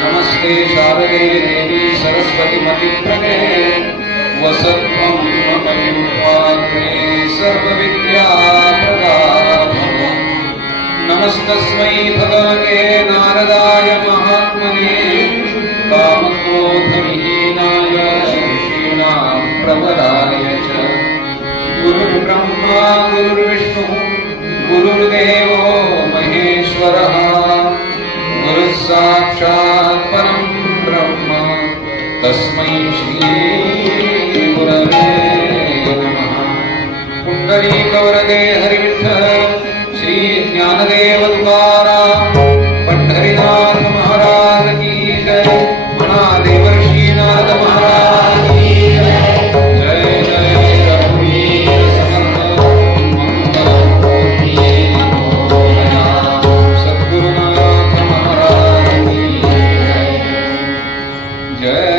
नमस्ते शारदे देवी सरस्वती मतिप्रदे वसत्वं ममयुक्वाग्रे सर्वविद्याप्रदाभव नमस्तस्मै भगवते नारदाय महात्मने कामक्रोधविहीनाय ऋषीणां प्रवराय च गुरुर्ब्रह्मा गुरुर्विष्णुः गुरुर्देवो महेश्वरः गुरुः साक्षात् परं ब्रह्म तस्मै श्री गुरवे नमः। पुण्डरीकवरदे हरिविठ्ठल श्री ज्ञानदेव तुकाराम पंढरीनाथ महाराज की जय। महादेवर्षि नारद महाराज की जय। जय जय रघुवीर समर्थ मंगलमूर्ति सद्गुरुनाथ महाराज की जय। जय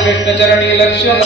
बालकृष्ण चरणी लक्ष्य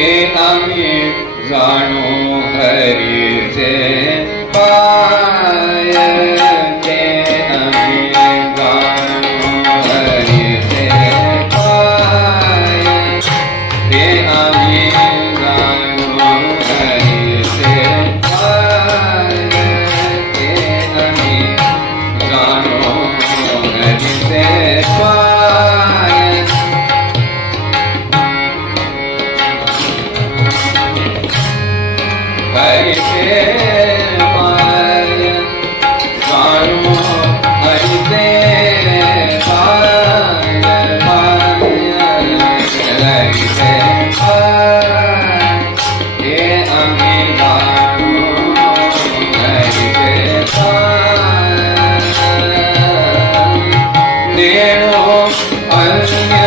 हे आम्ही जाणू हरीचे पाय हे आम्ही जाणू हरीचे पाय हे आम्ही जाणू हरीचे पाय हे आम्ही जाणू हरीचे पाय हरिते पाय जाणू हरिते पाय हरिते पाय हे आम्ही जाणू हरिते पाय नेणो अन्य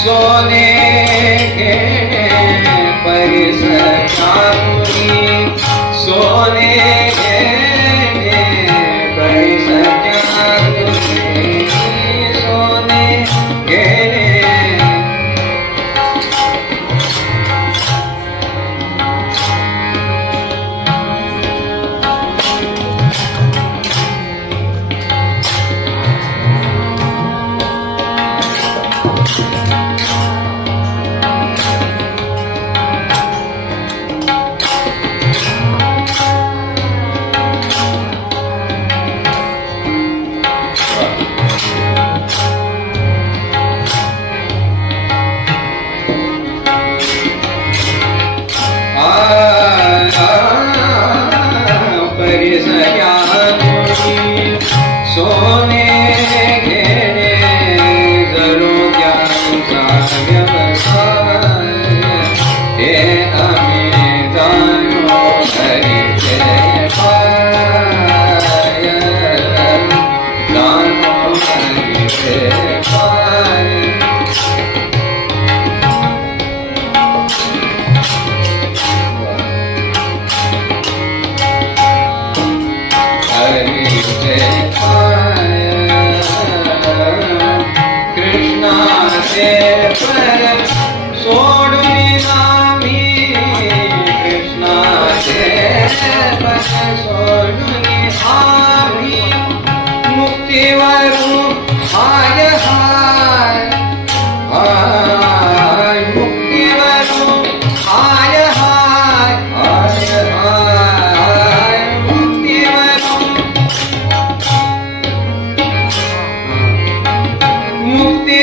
सोने के परिसख्यामुनि सोने के परिसख्यामुनि सोने के मुक्ति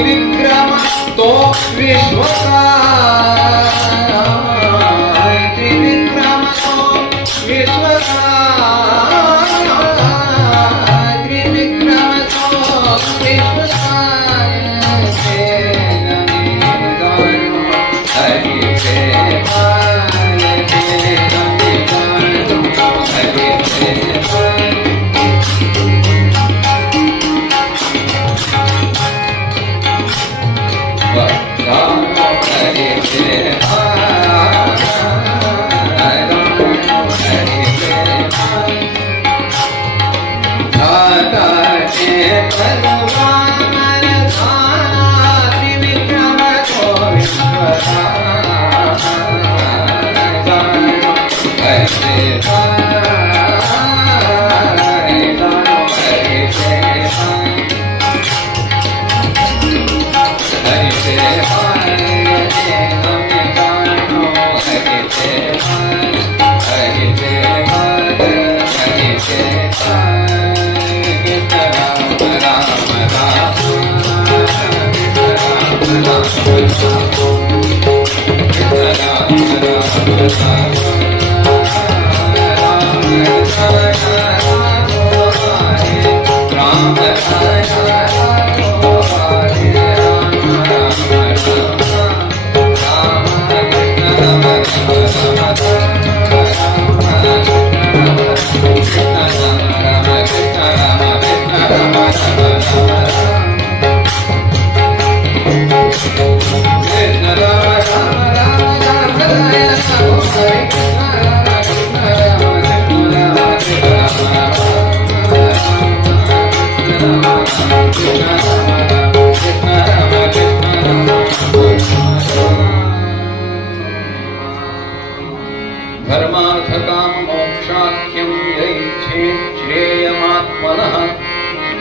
त्रिविक्रम तो विश्वकार, त्रिविक्रम तो विश्वकार, त्रिविक्रम तो विश्वकार, हरि से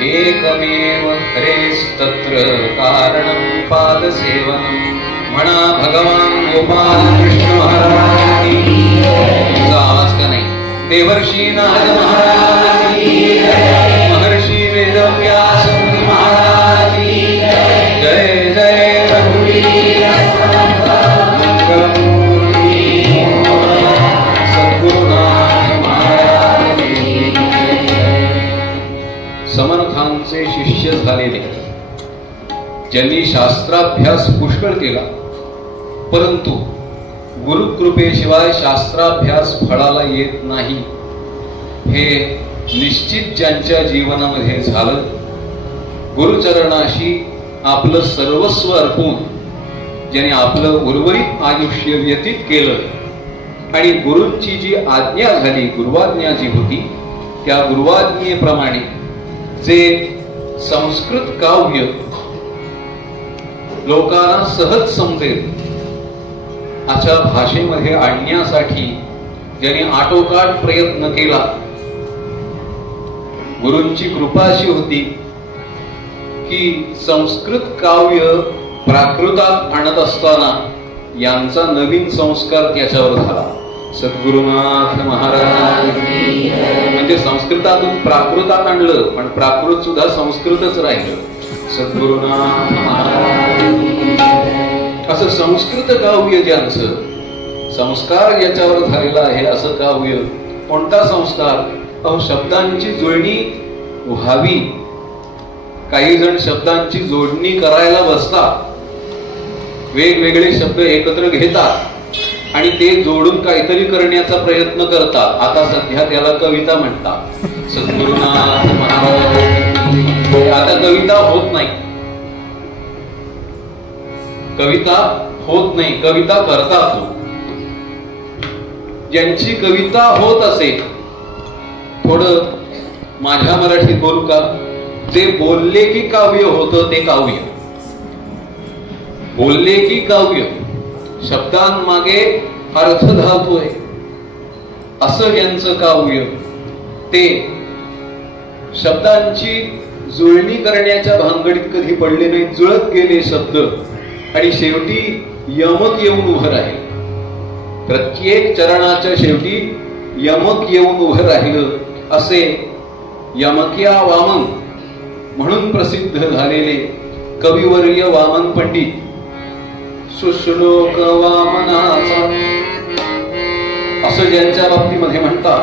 एकमेव हरेस्तत्र कारणं पादसेवनं म्हणा भगवान गोपाल कृष्ण महाराज की आवाज का नाही देवर्षी नारद महाराज की महर्षी वेदव्यास महाराज की जय जय रघुवीर समर्थांचे शिष्य झालेले, ज्यांनी शास्त्राभ्यास पुष्कळ केला, परंतु गुरुकृपेशिवाय शास्त्राभ्यास फळाला येत नाही, हे निश्चित ज्यांच्या जीवनामध्ये झालं, गुरुचरणाशी आपलं सर्वस्व अर्पून ज्याने आपलं उर्वरित आयुष्य व्यतीत केलं आणि गुरूंची जी आज्ञा झाली, गुरुवाज्ञा जी होती, त्या गुरुवाज्ञेप्रमाणे जे संस्कृत काव्य लोकांना सहज समजेल अशा भाषेमध्ये आणण्यासाठी ज्यांनी आटोकाट प्रयत्न केला, गुरूंची कृपा अशी होती की संस्कृत काव्य प्राकृतात आणत असताना यांचा नवीन संस्कार त्याच्यावर झाला. सद्गुरुनाथ महाराज म्हणजे संस्कृतातून प्राकृतात आणलं, पण प्राकृत सुद्धा संस्कृतच राहिलं. सद्गुरुनाथ महाराज असं संस्कृत काव्य ज्यांचं संस्कार याच्यावर झालेला आहे असं काव्य. कोणता संस्कार? शब्दांची जुळणी व्हावी. काही जण शब्दांची जोडणी करायला बसतात, वेगवेगळे शब्द एकत्र घेतात आणि ते जोडून काहीतरी करण्याचा प्रयत्न करतात. आता सध्या त्याला कविता म्हणतात. सद्गुरुनाथ महाराज आता कविता होत नाही, कविता होत नाही, कविता करतात. ज्यांची कविता होत असेल, थोडं माझ्या मराठीत बोलू का, जे बोलले की काव्य होतं ते काव्य. बोलले की काव्य, शब्दांमागे अर्थ धावतोय असं ज्यांचं काव्य, ते शब्दांची जुळणी करण्याच्या भानगडीत कधी पडले नाही. जुळत गेले शब्द आणि शेवटी यमक येऊन उभं राहील. प्रत्येक चरणाच्या शेवटी यमक येऊन उभं राहिलं. असे यमक्या वामन म्हणून प्रसिद्ध झालेले कविवर्य वामन पंडित सुश्लोक वामनाचा असं ज्यांच्या बाबतीमध्ये म्हणतात.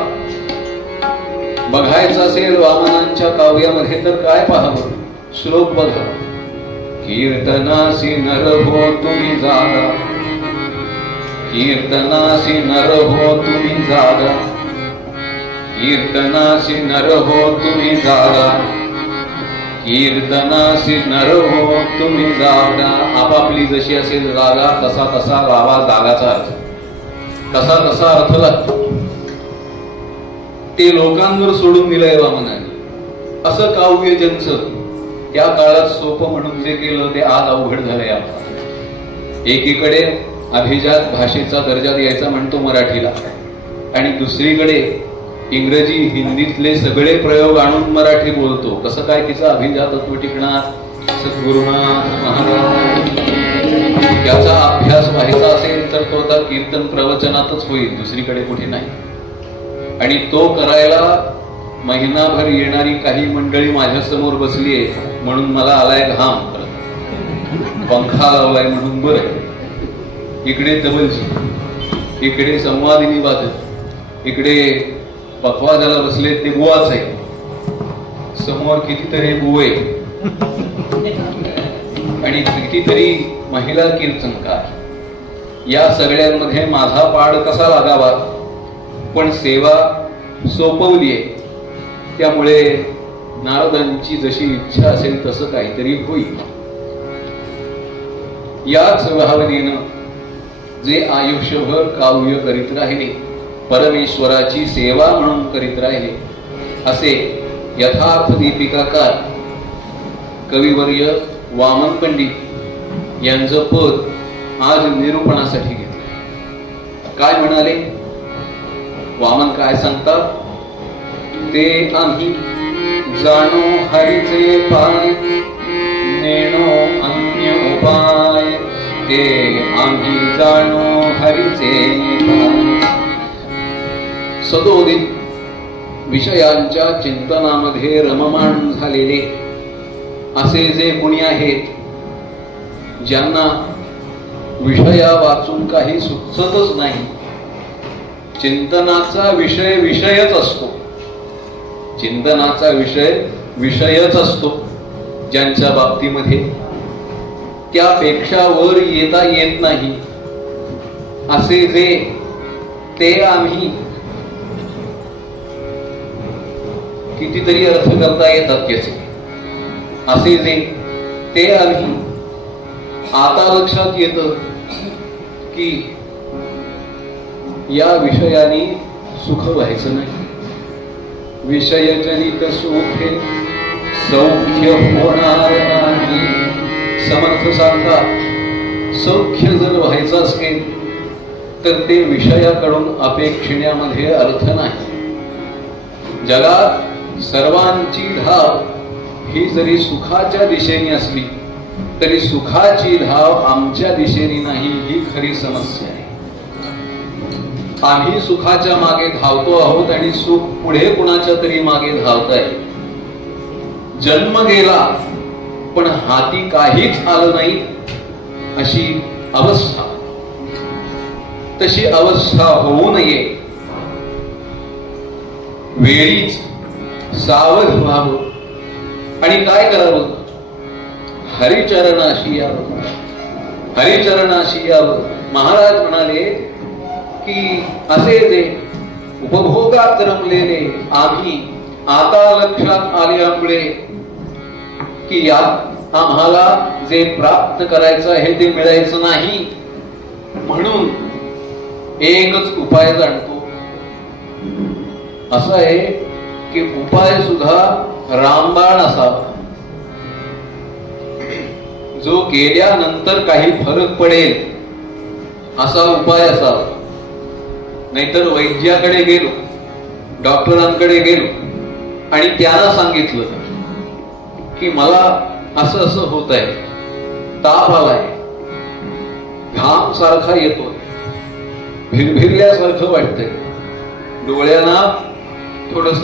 बघायचं असेल वामनांच्या काव्यामध्ये तर काय पाहावं? श्लोक बघा. कीर्तनासी नर हो तुम्ही जागा, कीर्तनासी नर हो तुम्ही जागा, कीर्तनासी नर हो तुम्ही जागा, कीर्तनासी नर हो तुम्ही जागा. आपापली जशी असेल जागा तसा तसा लावा जागाचा अर्थ, तसा तसा अर्थ लागतो. ते लोकांवर सोडून दिलंय वामनाने. असं काव्य ज्यांचं त्या काळात सोपं म्हणून जे केलं ते आज अवघड झालंय. एकीकडे अभिजात भाषेचा दर्जा द्यायचा म्हणतो मराठीला, आणि दुसरीकडे इंग्रजी हिंदीतले सगळे प्रयोग आणून मराठी बोलतो. कसं काय तिचा अभिजातत्व टिकणार? सद्गुरुनाथ महाराज त्याचा अभ्यास व्हायचा असेल तर तो आता कीर्तन प्रवचनातच होईल, दुसरीकडे कुठे नाही. आणि तो करायला महिनाभर येणारी काही मंडळी माझ्या समोर बसलीये म्हणून मला आलाय घाम, पंखा लावलाय म्हणून बरं. इकडे तबलजी, इकडे संवादिनी वादक, इकडे पखवाजाला बसले ते बुवाच आहे, समोर कितीतरी बुवे आणि कितीतरी महिला कीर्तनकार. या सगळ्यांमध्ये माझा पाड कसा लागावा? पण सेवा सोपवलीये, त्यामुळे नारदांची जशी इच्छा असेल तसं काहीतरी होईल. याच भावनेनं जे आयुष्यभर काव्य करीत राहिले, परमेश्वराची सेवा म्हणून करीत राहिले, असे यथार्थ दीपिकाकार कविवर्य वामन पंडित यांचं पद आज निरूपणासाठी घेतलं. काय म्हणाले वामन? काय सांगतात ते? आम्ही जाणो हरीचे पाय, नेणो अन्य उपाय, ते आम्ही जाणो हरीचे पाय. सदोदित विषयांच्या चिंतनामध्ये रममाण झालेले असे जे कुणी आहेत, ज्यांना विषया वाचून काही सुचतच नाही, चिंतनाचा विषय विषयच असतो, चिंतनाचा विषय विषयच असतो, ज्यांच्या बाबतीमध्ये त्यापेक्षा वर येता येत नाही असे जे, ते आम्ही कितीतरी अर्थ करता येतात त्याचे, असे जे ते आम्ही. आता लक्षात येतं की या विषयाने सुख व्हायचं नाही. विषयजनित सुखे सौख्य होणार नाही. समर्थ सांगतात, सौख्य जर व्हायचं असेल तर ते विषयाकडून अपेक्षण्यामध्ये अर्थ नाही. जगात सर्वांची धाव ही जरी सुखाच्या दिशेने असली तरी सुखाची धाव आमच्या दिशेने नाही, ही खरी समस्या आहे. आम्ही सुखाच्या मागे धावतो आहोत आणि सुख पुढे कुणाच्या तरी मागे धावतंय. जन्म गेला पण हाती काहीच आलं नाही अशी अवस्था. तशी अवस्था होऊ नये, वेळीच सावध व्हावं आणि काय करावं? हरिचरणाशी यावं, हरिचरणाशी यावं. महाराज म्हणाले की असे जे उपभोगात रमलेले आम्ही आता लक्षात आल्यामुळे की यात आम्हाला जे प्राप्त करायचं आहे ते मिळायचं नाही, म्हणून एकच उपाय जाणतो. असं आहे की उपाय सुद्धा रामबाण असावा, जो केल्यानंतर काही फरक पडेल असा उपाय असावा. नाहीतर वैद्याकडे गेलो, डॉक्टरांकडे गेलो आणि त्यांना सांगितलं की मला असं असं होत आहे, ताप आलाय, घाम सारखा येतोय, भिरभिरल्यासारखं वाटतंय, डोळ्यांना थोडस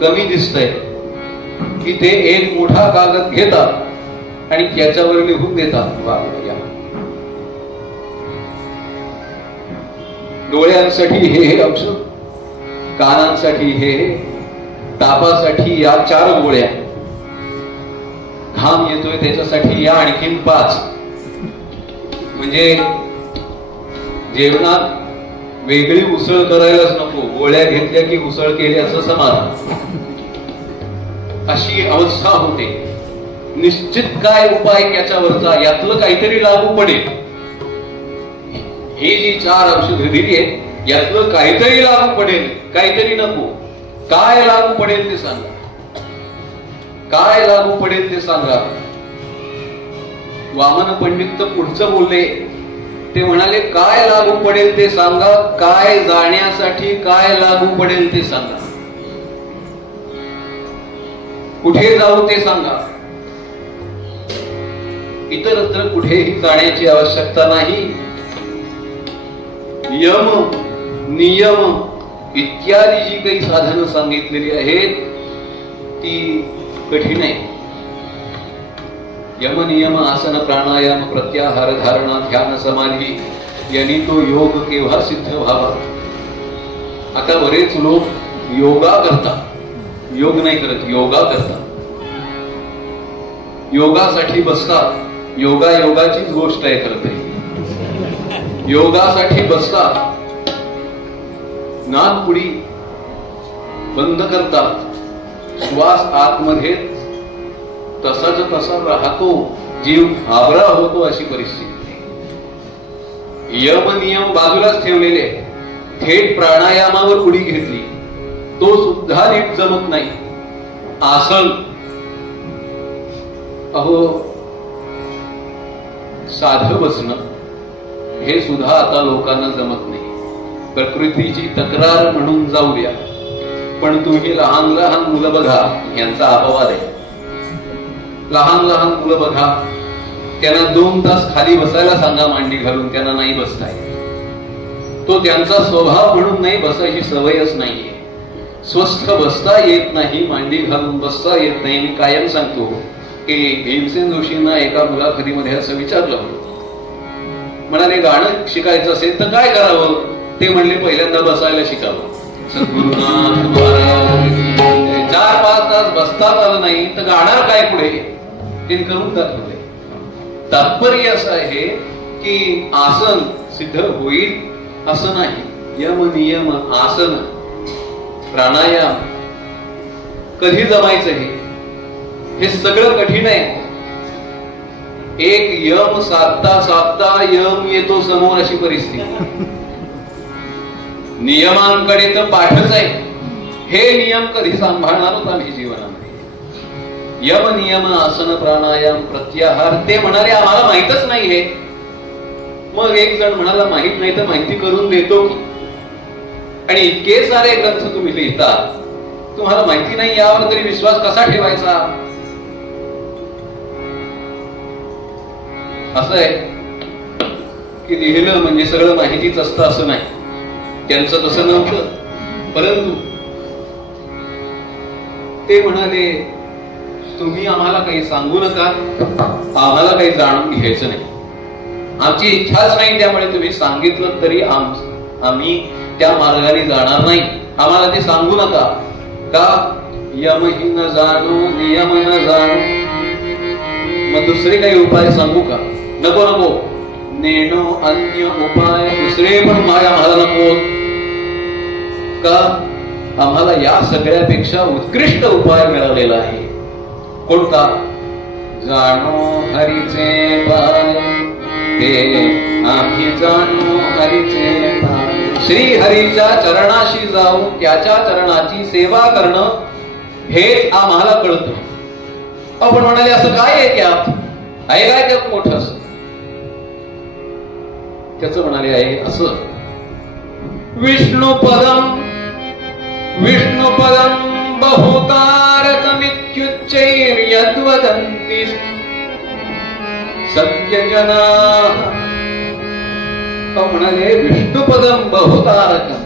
कमी दिसतंय, की ते एक मोठा कागद घेतात आणि त्याच्यावर लिहून देतात. वा या डोळ्यांसाठी हे औषध, कानांसाठी हे, तापासाठी या 4 गोळ्या, घाम येतोय त्याच्यासाठी या आणखीन 5. म्हणजे जेवणात वेगळी उसळ करायलाच नको, गोळ्या घेतल्या की उसळ केल्याचं समाधान, अशी अवस्था होते. निश्चित काय उपाय त्याच्यावरचा, यातलं काहीतरी लागू पडेल. ही जी 4 औषधं दिली आहेत यातलं काहीतरी लागू पडेल, काहीतरी नको. काय लागू पडेल ते सांगा, काय लागू पडेल ते सांगा. वामन पंडित तर पुढचं बोलले, ते म्हणाले काय लागू पडेल ते सांगा, काय जाण्यासाठी काय लागू पडेल ते सांगा, कुठे जाऊ ते सांगा. इतरत्र कुठेही जाण्याची आवश्यकता नाही. यम नियम इत्यादी जी काही साधनं सांगितलेली आहेत ती कठीण आहे. यम नियम आसन प्राणायाम प्रत्याहार धारणा ध्यान समाधी यांनी तो योग केव्हा सिद्ध व्हावा. आता बरेच लोक योगा करतात, योग नाही करत, योगा करतात. योगासाठी बसतात, योगाचीच गोष्ट आहे करते. योगासाठी बसतात, नाकपुडी बंद करतात, श्वास आतमध्ये तसाच तसा राहतो, जीव घाबरा होतो अशी परिस्थिती. यम नियम बाजूलाच ठेवलेले, थेट प्राणायामावर उडी घेतली, तो सुद्धा नीट जमत नाही. आसन, अहो साधं बसणं हे सुद्धा आता लोकांना जमत नाही. प्रकृतीची तक्रार म्हणून जाऊ द्या, पण तुम्ही लहान लहान मुलं बघा, यांचा अपवाद आहे. लहान लहान मुलं बघा, त्यांना 2 तास खाली बसायला सांगा मांडी घालून, त्यांना नाही बसताय. तो त्यांचा स्वभाव म्हणून नाही, बसायची सवयच नाहीये. स्वस्थ बसता येत नाही, मांडी घालून बसता येत नाही. मी कायम सांगतो की भीमसेन जोशींना एका मुलाखतीमध्ये असं विचारलं, म्हणाले गाणं शिकायचं असेल तर काय करावं. ते म्हणले पहिल्यांदा बसायला शिकावं. सद्गुरुनाथ महाराज 4-5 तास बसतात आलं नाही तर गाणार काय पुढे, ते करून दाखवले. तात्पर्य असं आहे की आसन सिद्ध होईल असं नाही. यम नियम आसन प्राणायाम कधी जमायचं हे सगळं कठीण आहे. एक यम साधता साधता यम येतो समोर अशी परिस्थिती. नियमांकडे तर पाठच आहे, हे नियम कधी सांभाळणार होता आम्ही जीवनामध्ये. यम नियम आसन प्राणायाम प्रत्याहार ते म्हणाले आम्हाला माहितच नाही हे. मग एक जण म्हणाला माहित नाही तर माहिती करून देतो. आणि इतके सारे ग्रंथ तुम्ही लिहिता, तुम्हाला माहिती नाही यावर तरी विश्वास कसा ठेवायचा. असं आहे की लिहिलं म्हणजे सगळं माहितीच असतं असं नाही. त्यांचं तसं नव्हतं. परंतु ते म्हणाले तुम्ही आम्हाला काही सांगू नका, आम्हाला काही जाणून घ्यायचं नाही, आमची इच्छाच नाही. त्यामुळे तुम्ही सांगितलं तरी आम्ही त्या मार्गाने जाणार नाही. आम्हाला ते सांगू नका. का यमही न जाणू नियम न जाणू. मग दुसरे काही उपाय सांगू का. नको नको, नेणो अन्य उपाय दुसरे पण आम्हाला नको. का आम्हाला या सगळ्यापेक्षा उत्कृष्ट उपाय मिळालेला आहे. कोणता. जाणो हरीचे पाय ते आम्ही जाणो हरीचे पाय. श्री हरीच्या चरणाशी जाऊन त्याच्या चरणाची सेवा करणं हेच आम्हाला कळतं. आपण म्हणाले असं काय आहे त्यात, आहे काय त्यात मोठं असं. त्याच म्हणाले आहे असं. विष्णुपदम बहुतारकमित्युच्चैर्यद्वदन्ति सत्यजना. म्हणाले विष्णुपदम बहुतारकम,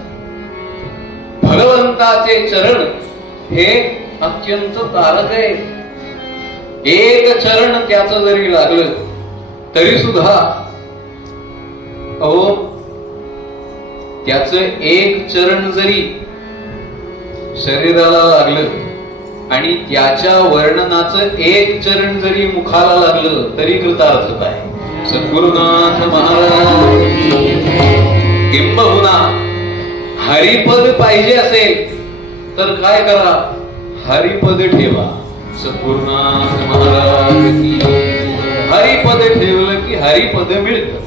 भगवंताचे चरण हे अत्यंत तारक आहे. एक चरण त्याचं जरी लागलं तरी सुद्धा अहो त्याचं एक चरण जरी शरीराला लागलं आणि त्याच्या वर्णनाचं एक चरण जरी मुखाला लागलं तरी कृतार्थता आहे. सद्गुरुनाथ महाराज. किंबहुना हरिपद पाहिजे असेल तर काय करा, हरिपद ठेवा. सद्गुरुनाथ महाराज. हरिपद ठेवलं की हरिपद मिळतं.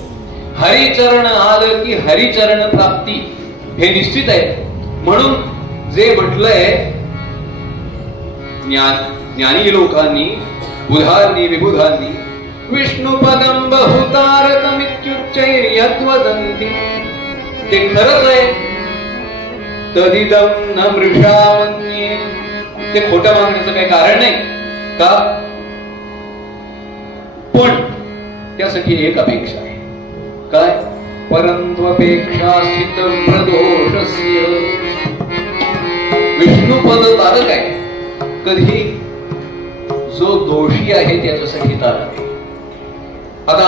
हरिचरण आलं की हरिचरण प्राप्ती हे निश्चित आहे. म्हणून जे म्हटलंय ज्ञानी लोकांनी, बुधांनी विबुधांनी, विष्णुपदं बहुतारकमित्युच्चैर्यद्वदन्ति, ते खरंच आहे. तदिदं न मृषा मन्ये, ते खोटं मागण्याचं काही कारण नाही का. पण त्यासाठी एक अपेक्षा आहे. काय? परंत्वपेक्षा स्थित प्रदोषस्य. विष्णुपद तारक आहे. कधी जो दोषी आहे त्याच्यासाठी तारक आहे. आता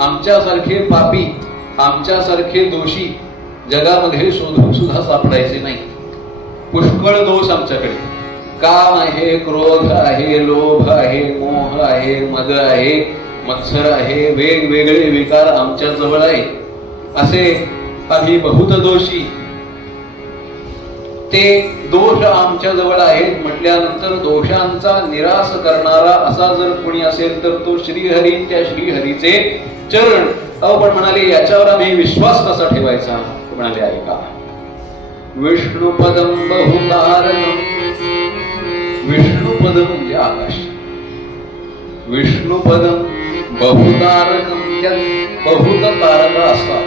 आमच्यासारखे पापी, आमच्यासारखे दोषी जगामध्ये शोधून सुद्धा सापडायचे नाही. पुष्कळ दोष आमच्याकडे. काम आहे, क्रोध आहे, लोभ आहे, मोह आहे, मद आहे, मत्सर आहे, वेगवेगळे विकार आमच्या जवळ आहे. असे आम्ही बहुत दोषी. ते दोष आमच्या जवळ आहेत म्हटल्यानंतर दोषांचा निराश करणारा असा जर कोणी असेल तर तो श्रीहरी, त्या श्रीहरीचे चरण. पण म्हणाले याच्यावर आम्ही विश्वास कसा ठेवायचा. म्हणाले ऐका, विष्णुपदं बहुतारकं. विष्णुपद म्हणजे आकाश. विष्णुपदं बहुतारकं. त्यात बहुत तारक असतात,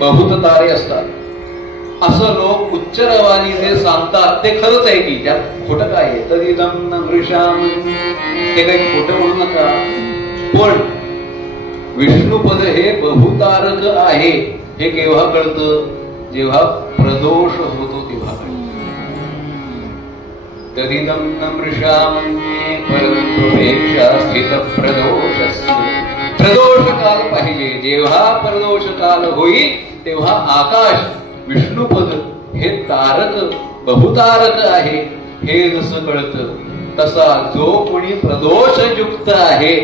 बहुत तारे असतात असं लोक उच्चरवाणी जे सांगतात ते खरंच आहे की त्यात खोटं काय आहे. तदिदं न मृषा, ते काही खोटं म्हणू नका. पण विष्णुपद हे बहुतारक आहे हे केव्हा कळतं, जेव्हा प्रदोष होतो तेव्हा कळतं. तदिदं न मृषा मन्ये परंतुपेक्षा स्थित प्रदोषस्य. प्रदोष काल पाहिजे. जेव्हा प्रदोष काल होईल तेव्हा आकाश विष्णुपद हे तारक बहुतारक आहे हे जसं कळतं तसा जो कोणी प्रदोषयुक्त आहे,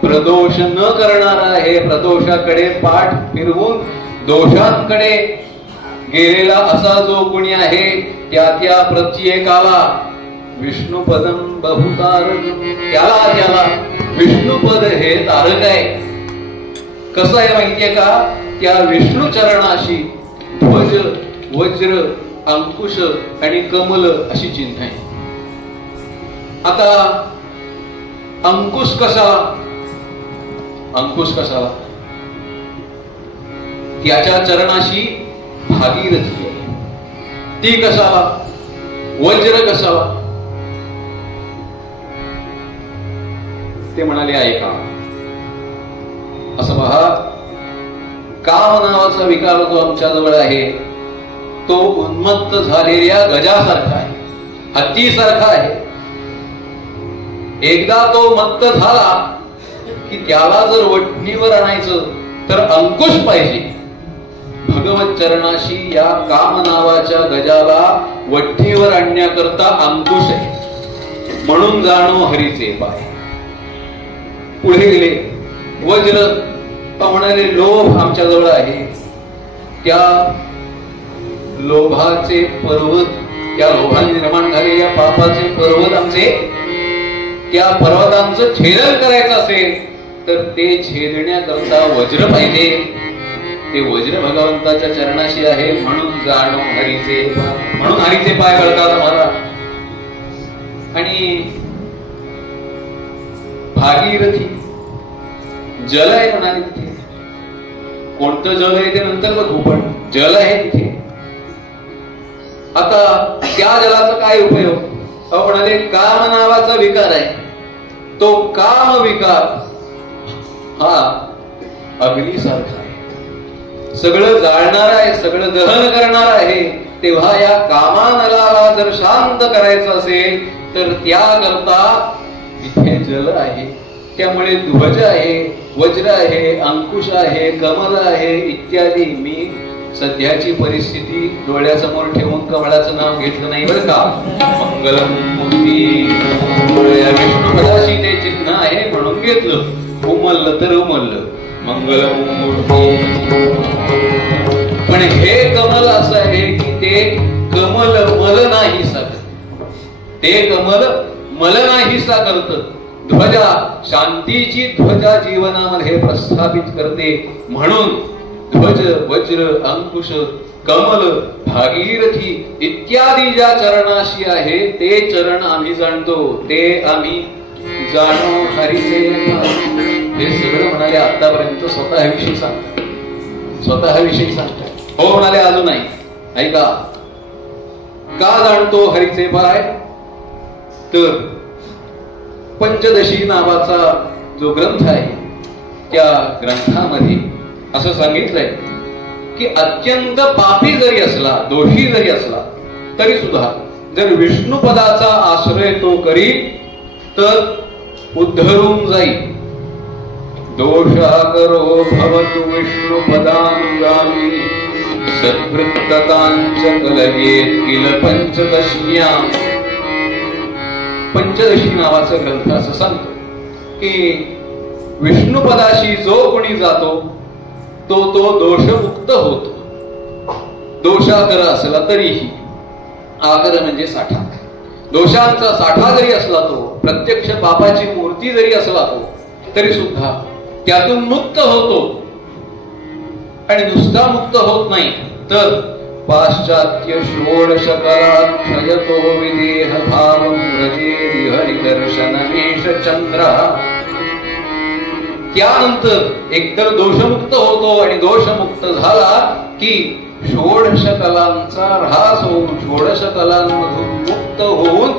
प्रदोष न करणारा आहे, प्रदोषाकडे पाठ फिरवून दोषांकडे गेलेला असा जो कोणी आहे त्या प्रत्येकाला विष्णुपदं बहुतारक, त्याला विष्णुपद हे तारक आहे. कसं आहे माहितीये का, त्या विष्णू चरणाशी ध्वज, वज्र, अंकुश आणि कमल अशी चिन्ह आहे. आता अंकुश कशाला? त्याच्या चरणाशी भागीरथी आहे. ती कशाला? वज्र कशाला? ते म्हणाले ऐका, असं पहा, काम नावाचा विकार जो आमच्या जवळ आहे तो उन्मत्त झालेल्या गजासारखा आहे, हत्तीसारखा आहे. एकदा तो मत्त झाला की त्याला जर वठणीवर आणायचं तर अंकुश पाहिजे. भगवत चरणाशी या काम नावाच्या गजाला वठणीवर आणण्याकरता अंकुश आहे. म्हणून जाणो हरीचे पाय. पुढे गेले. वज्र म्हणाले लोभ आमच्या जवळ आहे. त्या लोभाचे पर्वत, त्या लोभाने निर्माण झालेल्या पापाचे पर्वत आमचे, त्या पर्वतांचं छेदन करायचं असेल तर ते छेदण्याकरता वज्र पाहिजे. ते वज्र भगवंताच्या चरणाशी आहे. म्हणून जाणो हरीचे पाय. म्हणून हरीचे पाय कळतात आम्हाला. आणि भागीरथी जल आहे म्हणाले तिथे. कोणतं जल आहे ते नंतर बघू, पण जल आहे तिथे. आता त्या जलाचा काय उपयोग? म्हणाले काम नावाचा विकार आहे. तो काम विकार हा अग्नीसारखा आहे. सगळं जाळणार आहे, सगळं दहन करणार आहे. तेव्हा या कामानला जर शांत करायचं असेल तर त्याकरता इथे जल आहे, त्यामुळे ध्वज आहे, वज्र आहे, अंकुश आहे, कमल आहे इत्यादी. मी सध्याची परिस्थिती डोळ्यासमोर ठेवून कमळाचं नाव घेतलं नाही बरं का. मंगलम मूर्ती विष्णुपदाशी ते चिन्ह आहे म्हणून घेतलं. उमललं तर उमललं, मंगलम मूर्ती. पण हे कमल असं आहे की ते कमल मल नाहीसा करत. ते कमल मल नाहीसा करत. ध्वजा, शांतीची ध्वजा जीवनामध्ये प्रस्थापित करते. म्हणून ध्वज, वज्र, अंकुश, कमल, भागीरथी इत्यादी ज्या चरणाशी आहे ते चरण आम्ही जाणतो. ते आम्ही जाणो हरीचे. हे सगळं म्हणाले आतापर्यंत स्वतःविषयी सांगतात, स्वतःविषयी सांगतात. हो म्हणाले अजून नाही. ऐका, का जाणतो हरीचे पाय? तर पंचदशी नावाचा जो ग्रंथ आहे त्या ग्रंथामध्ये असं सांगितलंय की अत्यंत पापी जरी असला, दोषी जरी असला तरी सुद्धा जर विष्णुपदाचा आश्रय तो करी तर उद्धरून जाईल. दोषा करो भवतु विष्णुपदानुगामी सद्वृत्ततांच कलयेत किल पंचदश्या. पंचदशी नावाचा ग्रंथ असं सांगतो की विष्णुपदाशी जो कोणी जातो तो दोषमुक्त होतो. दोषाकर असला तरीही, आकर म्हणजे साठा, दोषांचा साठा जरी असला तो, प्रत्यक्ष पापाची मूर्ती जरी असला तो, तरी सुद्धा त्यातून मुक्त होतो. आणि नुसता मुक्त होत नाही तर पाश्चात्य षोडश कलाक्षयतो विदेह भावं व्रजेति हरिदर्शनमेष चंद्र. त्यानंतर एकतर दोषमुक्त होतो आणि दोषमुक्त झाला की षोडश कलांचा ऱ्हास होऊन, षोडश कलांमधून मुक्त होऊन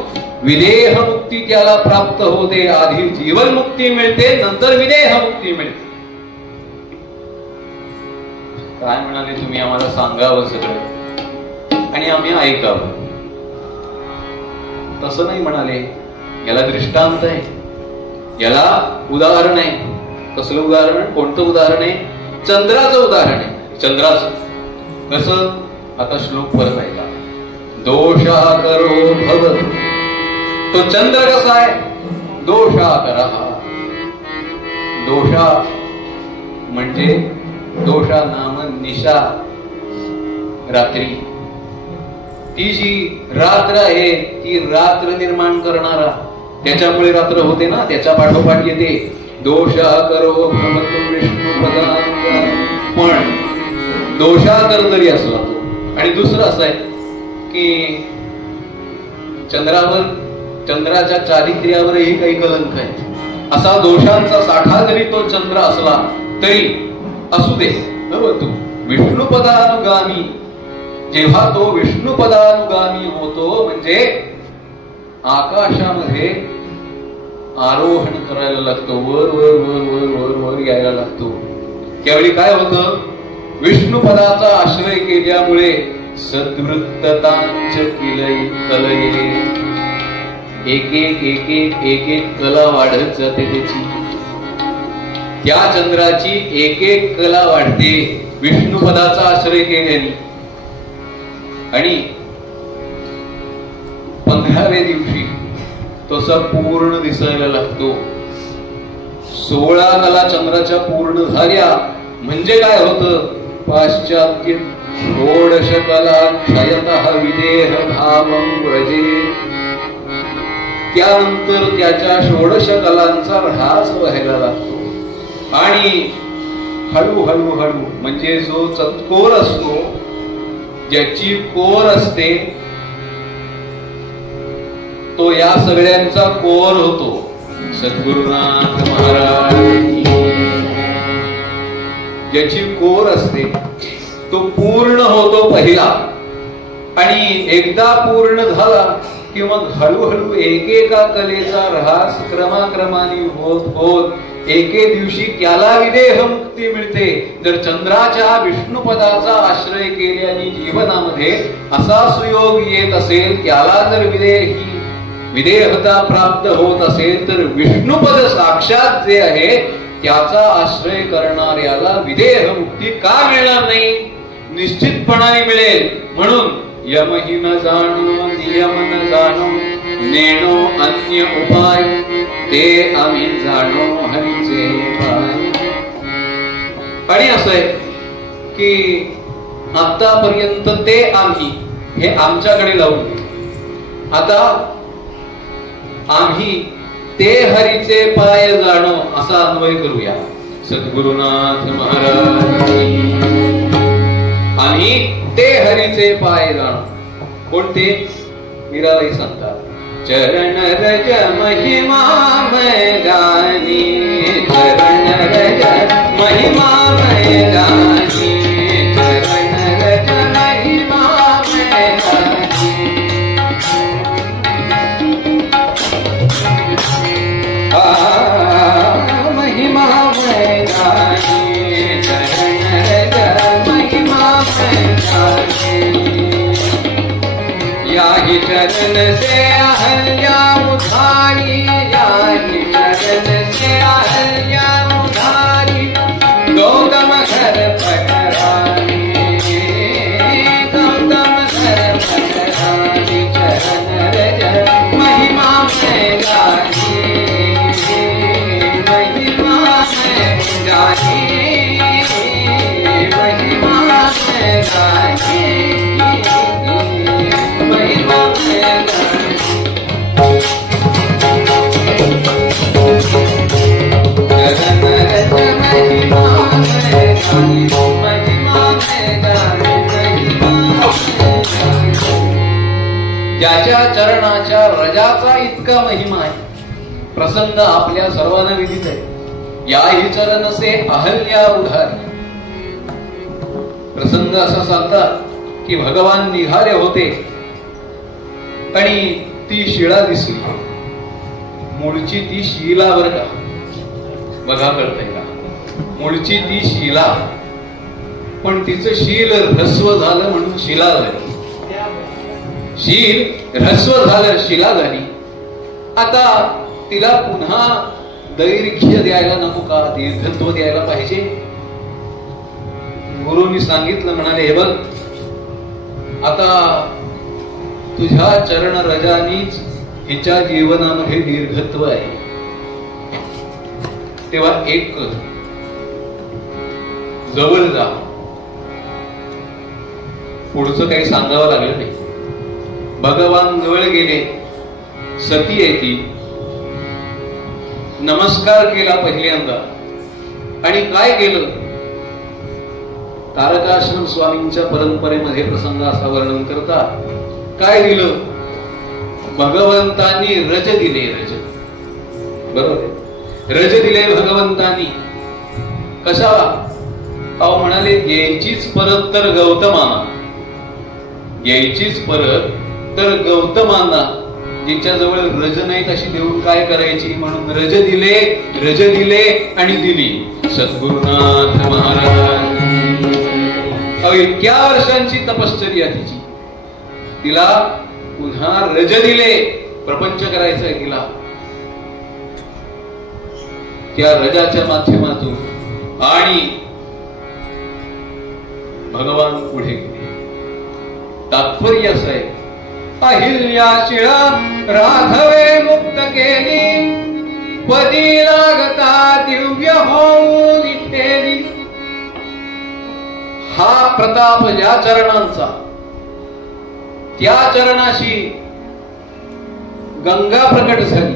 विदेह मुक्ती त्याला प्राप्त होते. आधी जीवन मुक्ती मिळते, नंतर विदेह मुक्ती मिळते. काय म्हणाले तुम्ही? आम्हाला सांगावं सगळं आणि आम्ही ऐकावं. तसं नाही म्हणाले. याला दृष्टांत आहे, याला उदाहरण आहे. कसलं उदाहरण? कोणतं उदाहरण आहे? चंद्राचं उदाहरण आहे. चंद्राचं कसं? आता श्लोक परत ऐका. दोषाकरो भवतु. तो चंद्र कसा आहे? दोषाकरः. दोषा म्हणजे दोषा नाम निशा, रात्री. ती जी रात्र आहे ती रात्र निर्माण करणारा, त्याच्यामुळे रात्र होते ना, त्याच्या पाठोपाठ येते दोषाकरो भवतु विष्णुपदानुगामी. पण दोषाकर जरी असला तो, आणि दुसरं असं आहे की चंद्रावर, चंद्राच्या चारित्र्यावरही काही कलंक आहे. असा दोषांचा साठा जरी तो चंद्र असला तरी असू दे, भवतु विष्णुपदानुगामी. जेव्हा तो विष्णुपदानुगामी होतो म्हणजे आकाशामध्ये आरोहण करायला लागतो, वर वर वर वर वर वर यायला लागतो. त्यावेळी काय होतं? विष्णुपदाचा आश्रय केल्यामुळे सद्वृत्ततांच कलये, एक एक एक एक एक एक कला वाढत जाते त्याची. त्या चंद्राची एक एक कला वाढते विष्णुपदाचा आश्रय केल्याने. आणि 15व्या दिवशी तो पूर्ण दिसायला लागतो. 16 कला चंद्राच्या पूर्ण झाल्या म्हणजे काय होतं? पाश्चात्य षोडश कला क्षयतः विदेह भावं व्रजेत. त्यानंतर त्याच्या षोडश कलांचा ऱ्हास व्हायला लागतो. आणि हळूहळू हळू म्हणजे जो चतकोर असतो, ज्याची कोर असते, तो या सगळ्यांचा कोर होतो. सद्गुरुनाथ महाराज. ज्याची कोर असते तो पूर्ण होतो पहिला. आणि एकदा पूर्ण झाला की मग हळूहळू एकेका कलेचा ऱ्हास क्रमाक्रमाने होत होत एके दिवशी त्याला विदेह मुक्ती मिळते. जर चंद्राच्या विष्णुपदाचा आश्रय केल्याने जीवनामध्ये असा सुयोग येत असेल, त्याला जर विदेहता प्राप्त होत असेल तर विष्णुपद साक्षात जे आहे त्याचा आश्रय करणाऱ्याला विदेह मुक्ती का मिळणार नाही? निश्चितपणाने मिळेल. म्हणून यमहि न जाणो नियम न जाणो नेणो अन्य उपाय ते आम्ही जाणो हरीचे पाय. आणि असं आहे की आतापर्यंत ते आम्ही हे आमच्याकडे लावून आता आम्ही ते हरीचे पाय जाणो असा अन्वय करूया. सद्गुरुनाथ महाराज आम्ही ते हरीचे पाय जाणो. कोणते? मीराबाई सांगतात चरण रज महिमा मैदानी चरण रज महिमा मैदानी चरण रज महिमा मैदानी महिमा मैदानी चरण रज महिमा मैदानी याहि चरण से अहल्या उधारी याहि चरण से अहल्या उधारी गौतम घर पटरानी गौतम घर पटरानी चरण रज महिमा मैदानी महिमा मैदानी महिमा मैदानी ज्याच्या चरणाच्या रजाचा इतका महिमा आहे. प्रसंग आपल्या सर्वांना विदित आहे. याही चरण से अहल्या उधारी. प्रसंग असा सांगतात की भगवान निघाले होते आणि ती शिळा दिसली. मूळची ती शिला बर का, बघा कळतंय का? मूळची ती शिला, पण तिचं शील ह्रस्व झालं म्हणून शिला झाली. शील ह्रस्व झालं शिला झाली. आता तिला पुन्हा दैर्घ्य द्यायला नको का? दीर्घत्व द्यायला पाहिजे. गुरुनी सांगितलं, म्हणाले हे बघ आता तुझ्या चरण रजानीच हिच्या जीवनामध्ये दीर्घत्व आहे. तेव्हा एक जवळ जा. पुढचं काही सांगावं लागलं नाही. भगवान जवळ गेले. सती आहे ती. नमस्कार केला पहिल्यांदा आणि काय केलं? तारकाश्रम स्वामींच्या परंपरेमध्ये प्रसंग असा वर्णन करतात. काय दिलं? भगवंतांनी रज दिले. रज बरोबर, रज दिले भगवंतांनी. कशाला? अहो म्हणाले यायचीच परत तर गौतमाना, यायचीच परत तर गौतमांना. जिच्याजवळ रज नाही तशी देऊन काय करायची? म्हणून रज दिले, रज दिले आणि दिली. सद्गुरुनाथ महाराज इतक्या वर्षांची तपश्चर्या तिची, तिला पुन्हा रज दिले. प्रपंच करायचंय तिला. त्या रजाच्या माध्यमातून आणि भगवान पुढे गेले. तात्पर्य असं आहे, अहिल्या शिळा राघवे मुक्त केली, पदी लागता दिव्य होऊन इत्तेली. हा प्रताप ज्या चरणांचा, त्या चरणाशी गंगा प्रकट झाली.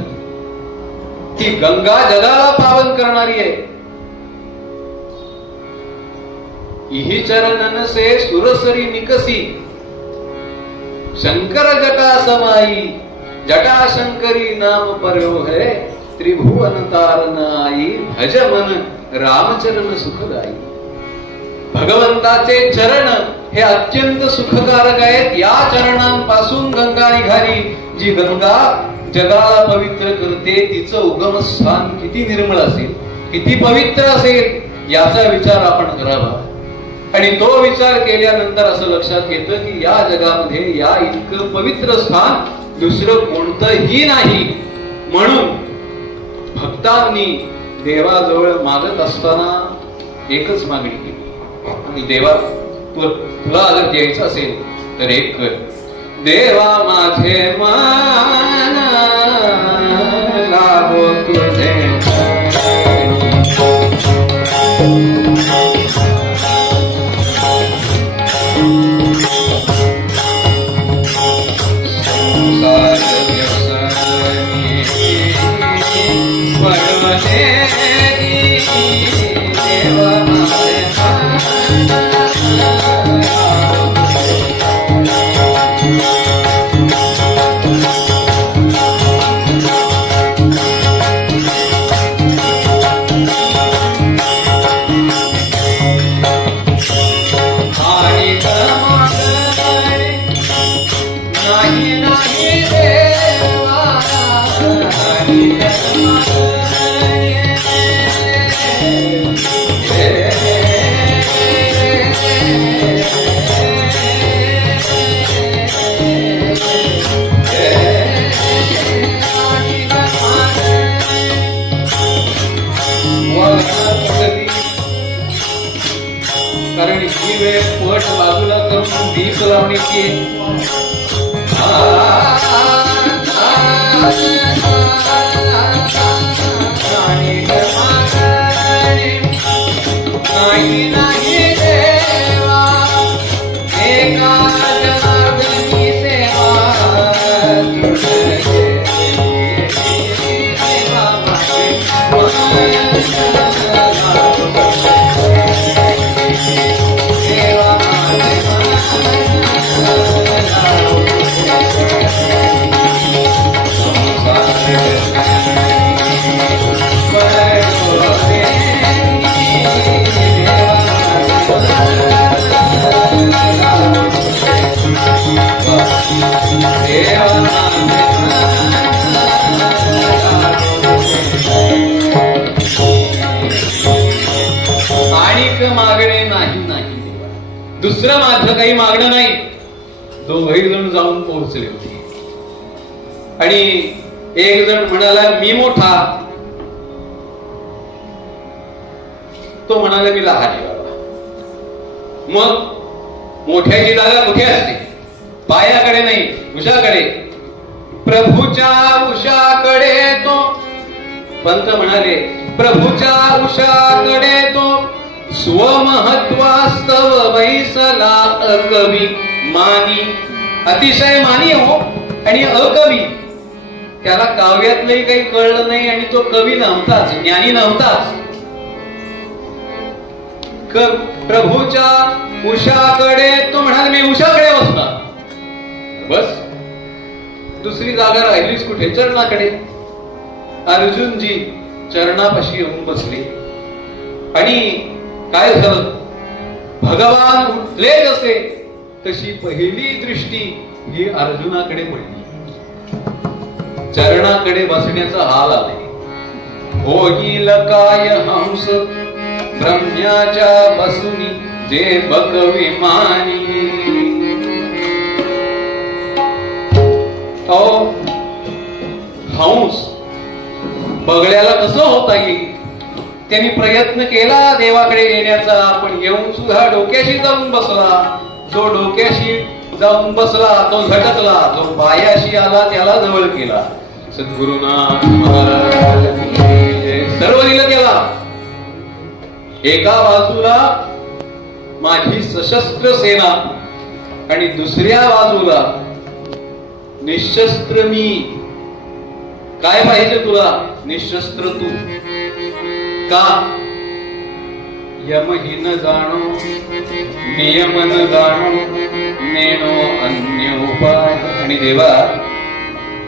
ती गंगा जगाला पावन करणारी आहे. इही चरणन से सुरसरी निकसी, शंकर जटा समाई. जटा शंकरी नाम पर्यो है, त्रिभुवन तारन आई. भज मन रामचरण सुखदाई. भगवंताचे चरण हे अत्यंत सुखकारक आहेत. या चरणांपासून गंगा निघाली. जी गंगा जगाला पवित्र करते, तिचं उगमस्थान किती निर्मळ असेल, किती पवित्र असेल, याचा विचार आपण करावा. आणि तो विचार केल्यानंतर असं लक्षात येतं की या जगामध्ये या इतकं पवित्र स्थान दुसरं कोणतंही नाही. म्हणून भक्तांनी देवाजवळ मागत असताना एकच मागणी केली, आणि देवा तुला जर द्यायचं असेल तर एक कर. देवा माझे मान लागो तुझे दीप लावण्याची नाही नाही देवा एका जनार्दनी सेवा मागणे नाही नाही. दुसरं माझं काही मागणं नाही. दोघही जण जाऊन पोहोचले होते, आणि एक जण म्हणाला मी मोठा, तो म्हणाला मी लहान आहे बाबा. मग मोठ्याची जागा कुठे असते? पायाकडे नाही, उशाकडे. प्रभूच्या उशाकडे तो, पंत म्हणाले प्रभूच्या उशाकडे तो स्वमहत्वास्तव बैसला अकवी मानी. अतिशय मानी हो, आणि अकवी. त्याला काव्यातलंही काही कळलं नाही, आणि तो कवी नव्हताच, ज्ञानी नव्हताच. प्रभूच्या उशाकडे तो म्हणाला मी उशाकडे बसला. बस, दुसरी जागा राहिलीच कुठे? चरणाकडे. अर्जुनजी चरणापाशी येऊन बसले, आणि काय झालं? भगवान उठले जसे तशी पहिली दृष्टी ही अर्जुनाकडे पडली. चरणाकडे बसण्याचा हाल आले. होईल काय हंस ब्रह्म्याच्या बसुनी जे बकवी मानी. हंस बगड्याला कसं होता येईल? त्यांनी प्रयत्न केला देवाकडे येण्याचा, पण येऊन सुद्धा डोक्याशी जाऊन बसला. जो डोक्याशी जाऊन बसला तो झटकला, जो पायाशी आला त्याला जवळ केला. सद्गुरुनाथ महाराज सर्व दिलं त्याला. एका बाजूला माझी सशस्त्र सेना, आणि दुसऱ्या बाजूला निशस्त्र मी. काय पाहिजे तुला? निशस्त्र तू. का? यमहीन जाणो नियम न जाणो नेनो अन्य उपाय. आणि देवा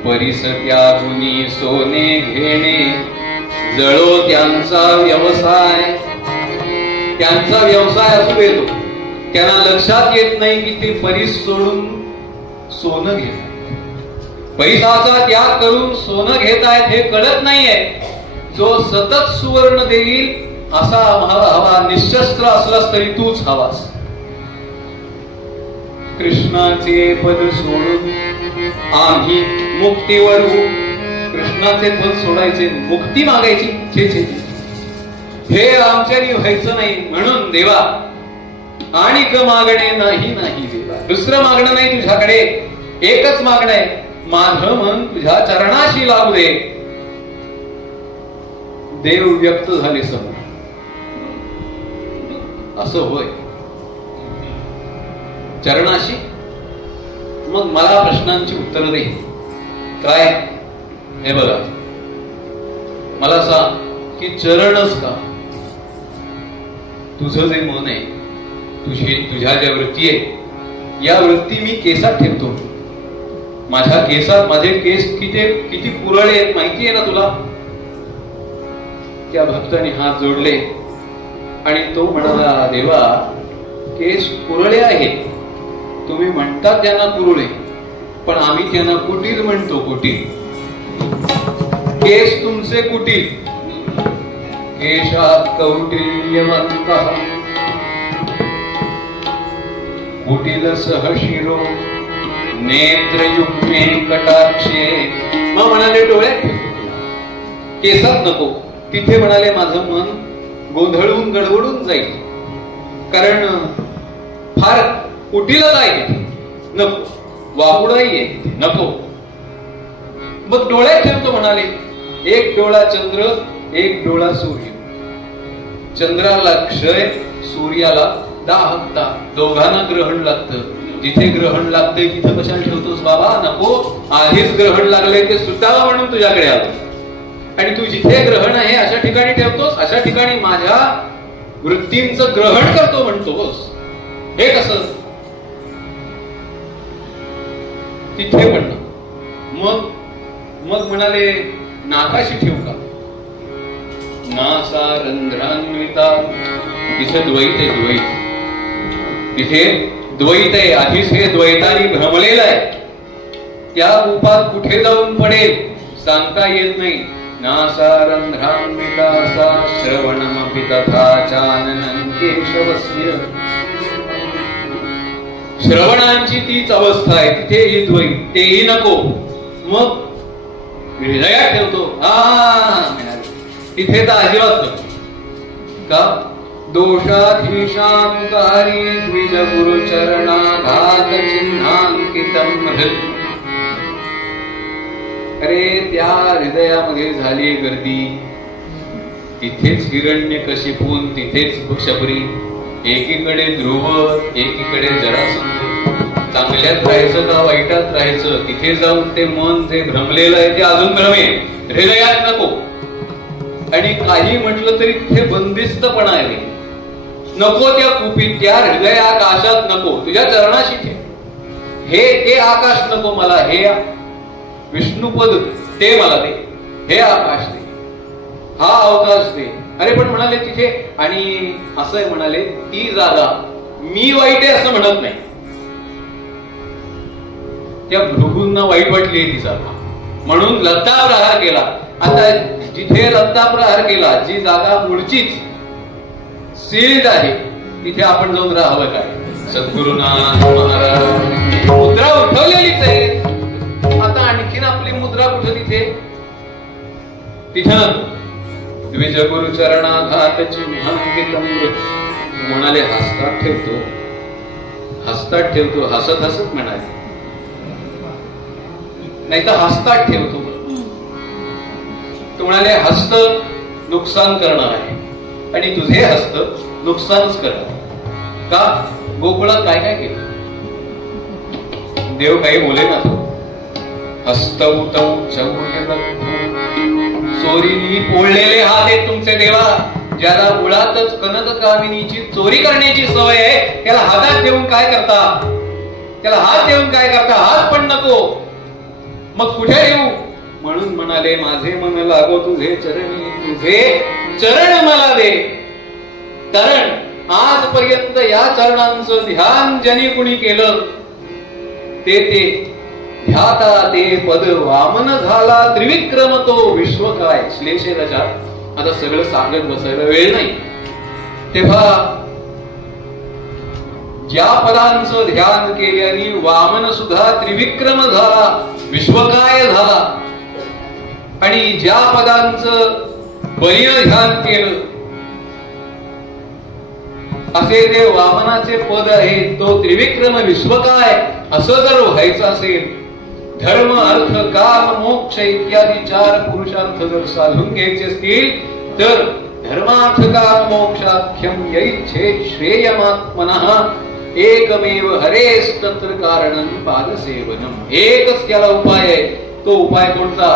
परीस त्यागुनी सोने घेणे जळो त्यांचा व्यवसाय. त्यांचा व्यवसाय असू देतो, त्यांना लक्षात येत नाही की ते परीस सोडून सोनं घेत, पैसाचा त्याग करून सोनं घेत आहेत हे कळत नाहीये. जो सतत सुवर्ण देईल असा आम्हाला हवा. निशस्त्र असलास तरी तूच हवास. कृष्णाचे पद सोडून आम्ही मुक्तीवर कृष्णाचे पद सोडायचे, मुक्ती मागायची, छे छे हे आमच्यानी व्हायचं नाही. म्हणून देवा आणि क मागणे नाही नाही देवा, दुसरं मागणं नाही तुझ्याकडे, एकच मागणं आहे, माझं मन तुझ्या चरणाशी लागू दे. देव व्यक्त झाले समोर. असं होय चरणाशी. मग मला प्रश्नांची उत्तर दे. काय? हे बघा, मला सांग की चरणच का? तुझं जे मन आहे, तुझ्या ज्या वृत्ती आहे, या वृत्ती मी केसात ठेवतो. माझ्या केसात माझे केस किती कुरळे आहेत माहिती आहे ना तुला? त्या भक्ताने हात जोडले आणि तो म्हणाला, देवा केस कुरळे आहेत, तुम्ही म्हणता त्यांना कुरळे, पण आम्ही त्यांना कुटील म्हणतो. कुटील केस तुमचे कुटील. केशात कौटिल्यवंतः कुटील सहशिरो नेत्रयुग्मे कटाक्षे. मग म्हणाले डोळ्यात, केसात नको. तिथे म्हणाले माझं मन गोंधळून गडबडून जाईल, कारण फार कुटीलच आहे, नको. वाहुडाई आहे, नको. मग डोळ्यात ठेवतो म्हणाले. एक डोळा चंद्र, एक डोळा सूर्य. चंद्राला क्षय, सूर्याला दाहकता. दोघांना ग्रहण लागतं. जिथे ग्रहण लागतंय तिथं कशाला ठेवतोस बाबा? नको. आधीच ग्रहण लागलंय ते सुटावं म्हणून तुझ्याकडे आलो, आणि तू जिथे ग्रहण आहे अशा ठिकाणी ठेवतोस, अशा ठिकाणी माझ्या वृत्तींचं ग्रहण करतो म्हणतोस. हे कसं? तिथे पण मग म्हणाले नाकाशी ठेवू का? नासा रंध्रान्विता. तिथे द्वैत आहे, द्वैत. तिथे द्वैत आहे. आधीच हे द्वैतानी भ्रमलेलं आहे. त्या रूपात कुठे जाऊन पडेल सांगता येत नाही. नासा रंध्रान्विता सा श्रवणमपि तथा चाननं केशवस्य. श्रवणांची तीच अवस्था आहे. तिथे ही द्वैत, तेही नको. मग हृदयात ठेवतो. तिथे तर अजिबात नको. का? दोषाधीशांकारी द्विज गुरु चरणाघात चिन्हांकितम हृद. अरे त्या हृदयामध्ये झाली गर्दी. तिथेच हिरण्यकशिपून, तिथेच शबरी. एकीकडे ध्रुव, एकीकडे जरासंध. चांगल्यात राहायचं का वाईटात राहायचं? तिथे जाऊन ते मन जे भ्रमलेलं आहे ते अजून भ्रमे. हृदयात नको. आणि काही म्हटलं तरी तिथे बंदिस्तपणा आहे. नको त्या कुपीत, त्या हृदय आकाशात नको. तुझ्या चरणाशी ठेव. हे आकाश नको मला. हे विष्णुपद ते मला दे. हे आकाश दे, हा अवकाश दे. अरे पण म्हणाले तिथे, आणि असं आहे म्हणाले, ती जागा मी वाईट आहे असं म्हणत नाही. त्या भृगूंना वाईट वाटली ती जागा, म्हणून लत्ता प्रहार केला. आता जिथे लत्ता प्रहार केला, जी जागा मुळचीच सील्ड आहे, तिथे आपण जाऊन राहावं काय? सद्गुरुनाथ महाराज मुद्रा उठवलेलीच आहे. आता आणखीन आपली मुद्रा कुठं? तिथं द्विज गुरु चरणाघात चिन्हांकितम. म्हणाले हस्तात ठेवतो, हस्तात ठेवतो. हसत हसत म्हणाले, नाही तर हस्तात ठेवतो. तो म्हणाले हस्त नुकसान करणार आहे, आणि तुझे हस्त नुकसानच करणार. का? गोकुळात काय काय केलं? देव काही बोले ना. हस्तौतौ चोरीनी पोळलेले हात आहेत तुमचे देवा. ज्याला मुळातच कनक कामिनीची चोरी करण्याची सवय आहे, त्याला हातात देऊन काय करता? त्याला हात देऊन काय करता? हात पण नको. मग कुठे येऊ? म्हणून म्हणाले माझे मन लागो तुझे चरणी, तुझे चरण मला दे. कारण आजपर्यंत या चरणांचं ध्यान ज्यांनी कुणी केलं ते ध्याता ते पद वामन झाला त्रिविक्रम तो विश्व काय. श्लेषे त्याच्यात आता सगळं सांगत बसायला वेळ नाही. तेव्हा ज्या पदांचं ध्यान केल्याने वामन सुद्धा त्रिविक्रम झाला, विश्वकाय झाला आणि ज्या पदांचं बलीन ध्यान केलं असे जे वामनाचे पद आहे तो त्रिविक्रम विश्वकाय असं जर व्हायचं असेल, धर्म अर्थ काम मोक्ष इत्यादी 4 पुरुषार्थ जर साधून घ्यायचे असतील तर धर्मार्थ काम मोक्षाख्यम यैच्छेद श्रेयमात्मनः एकमेव हरेस्तत्र कारणं पादसेवनम. एकच त्याला उपाय आहे. तो उपाय कोणता?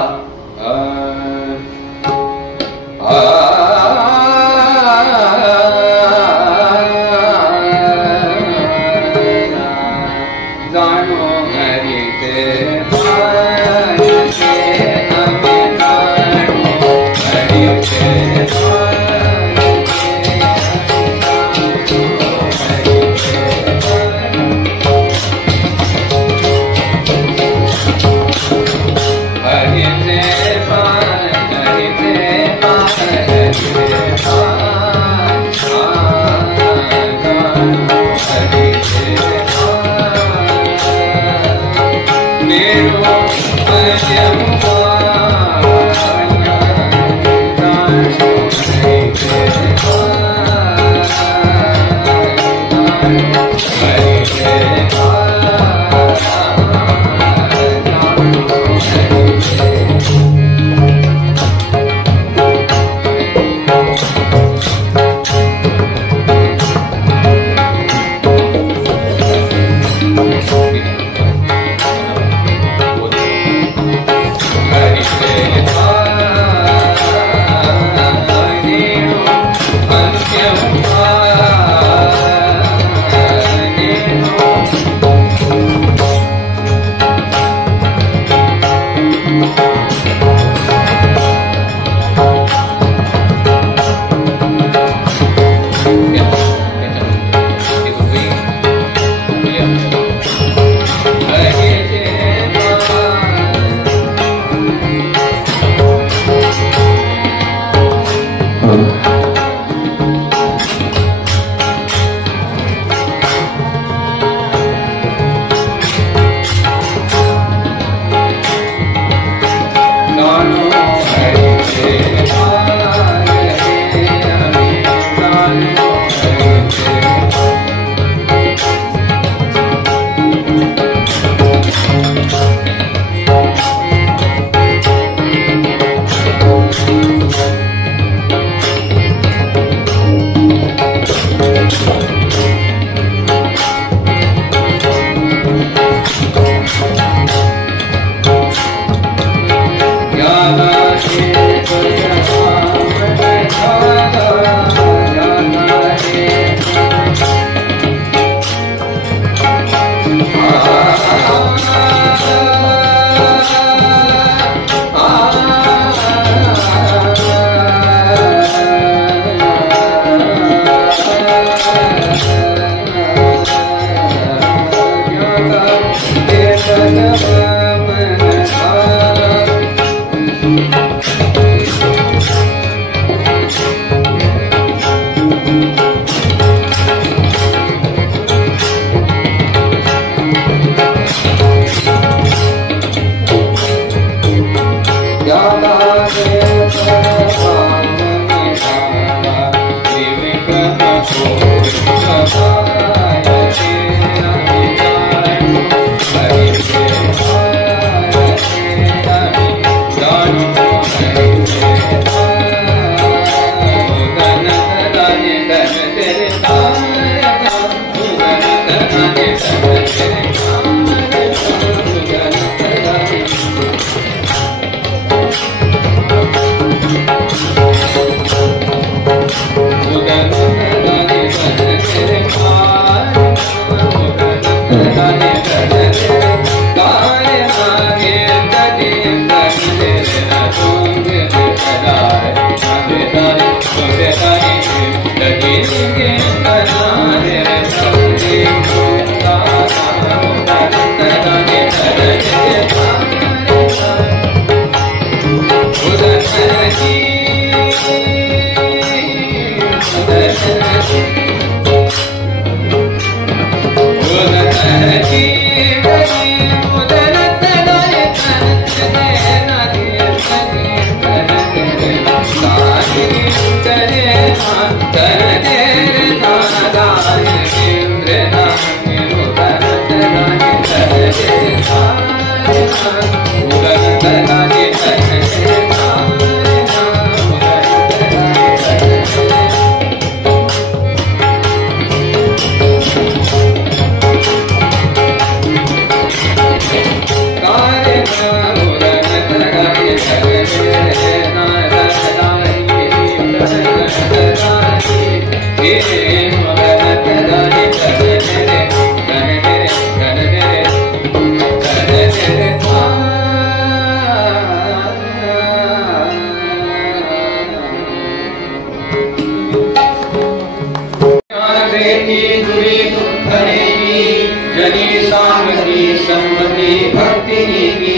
जनी सांगती संगती भक्ति की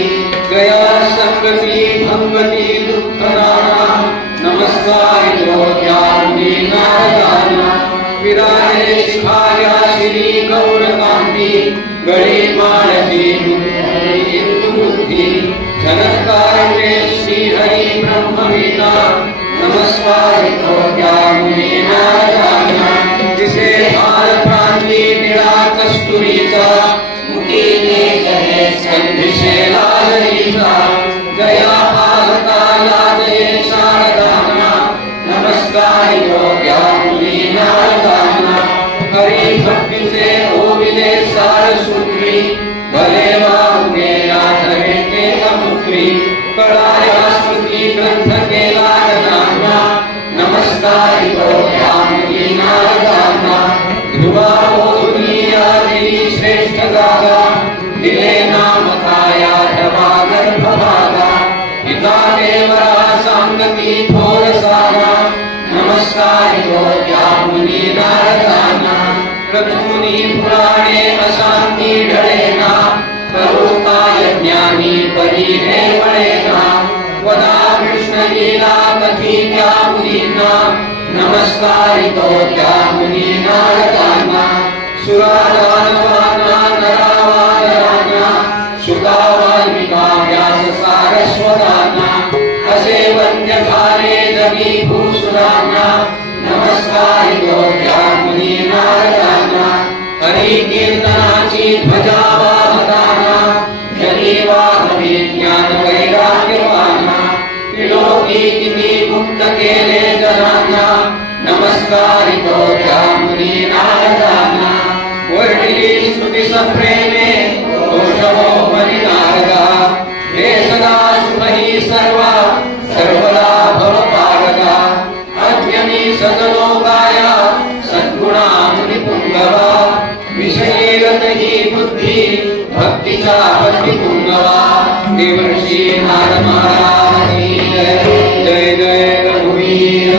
गया संगति भंगति दुख नाना नमस्कार ज्ञानी नारायण विराजे शिखाया श्री गौरकांती गड़ी मानसी बुद्धि झनकार में श्री हरि ब्रह्मवीना नमस्कार ज्ञानी नारायण जिसे भारत प्रांति निड़ा कस्तूरीचा मुखी ने कहे संधिशे लालरीचा गया भारता यादे शारदाना नमस्कार ज्ञानी नारदाना हरि भक्ति से ओविले सारसूत्री भले वाहुगे यादवे के समुद्री कड़ाया स्तुति ग्रंथ के लालनाना नमस्कार ज्ञानी नारदाना ध्रुवा दुनिया तेरी श्रेष्ठ गागा दिले नाम काया दवा गर्भ भागा पिता देवरा सांगति थोर सारा नमस्कार ज्ञानी नारदाना प्रथुनी पुराणे अशांति ढळेना करुकाय ज्ञानी परी है वळेना वदा कृष्ण लीला कथी क्या मुनीना नमस्कार ज्ञानी नारदाना सुरादानवाना नरावानराना सुता वाल्मिका व्यास सारस्वताना असे वन्य धारे जगी भूसुराना नमस्कार ज्ञानी नारदाना हरि कीर्तनाची ध्वजा वाहताना जगी वाहवी ज्ञान वैराग्यवाना त्रिलोकी किती मुक्त केले जनांना नमस्कार ज्ञानी नारदाना वर्णिली स्तुति सप्रेमे दोषो मणिनारदा हे सदा सुमही सर्वा सर्वदा भव पारगा अज्ञमी सदलोकाया सद्गुणा मुनिपुंगवा विषयेरत ही बुद्धि भक्तीचा पतिपुंगवा देवर्षी नारद महाराज की जय जय जय रघुवीर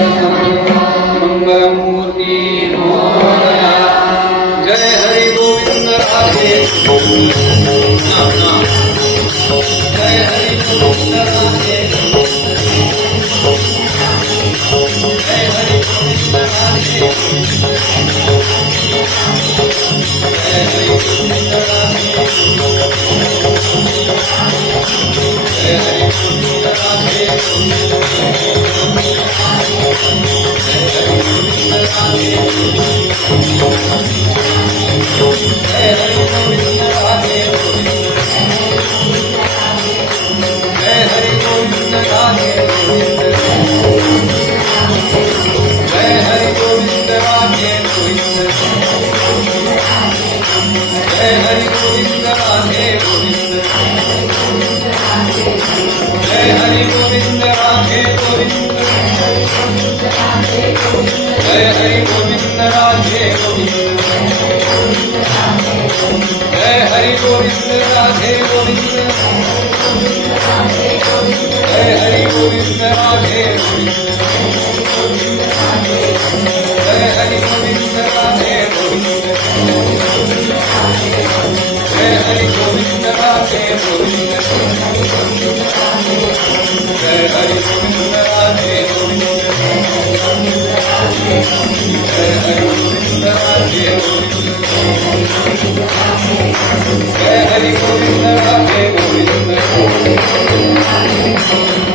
मंगलमूर्ति मोरया जय हरि गोविंद राधे जय हरि गोविंद राधे जय हरि गोविंद राधे जय हरि गोविंद राधे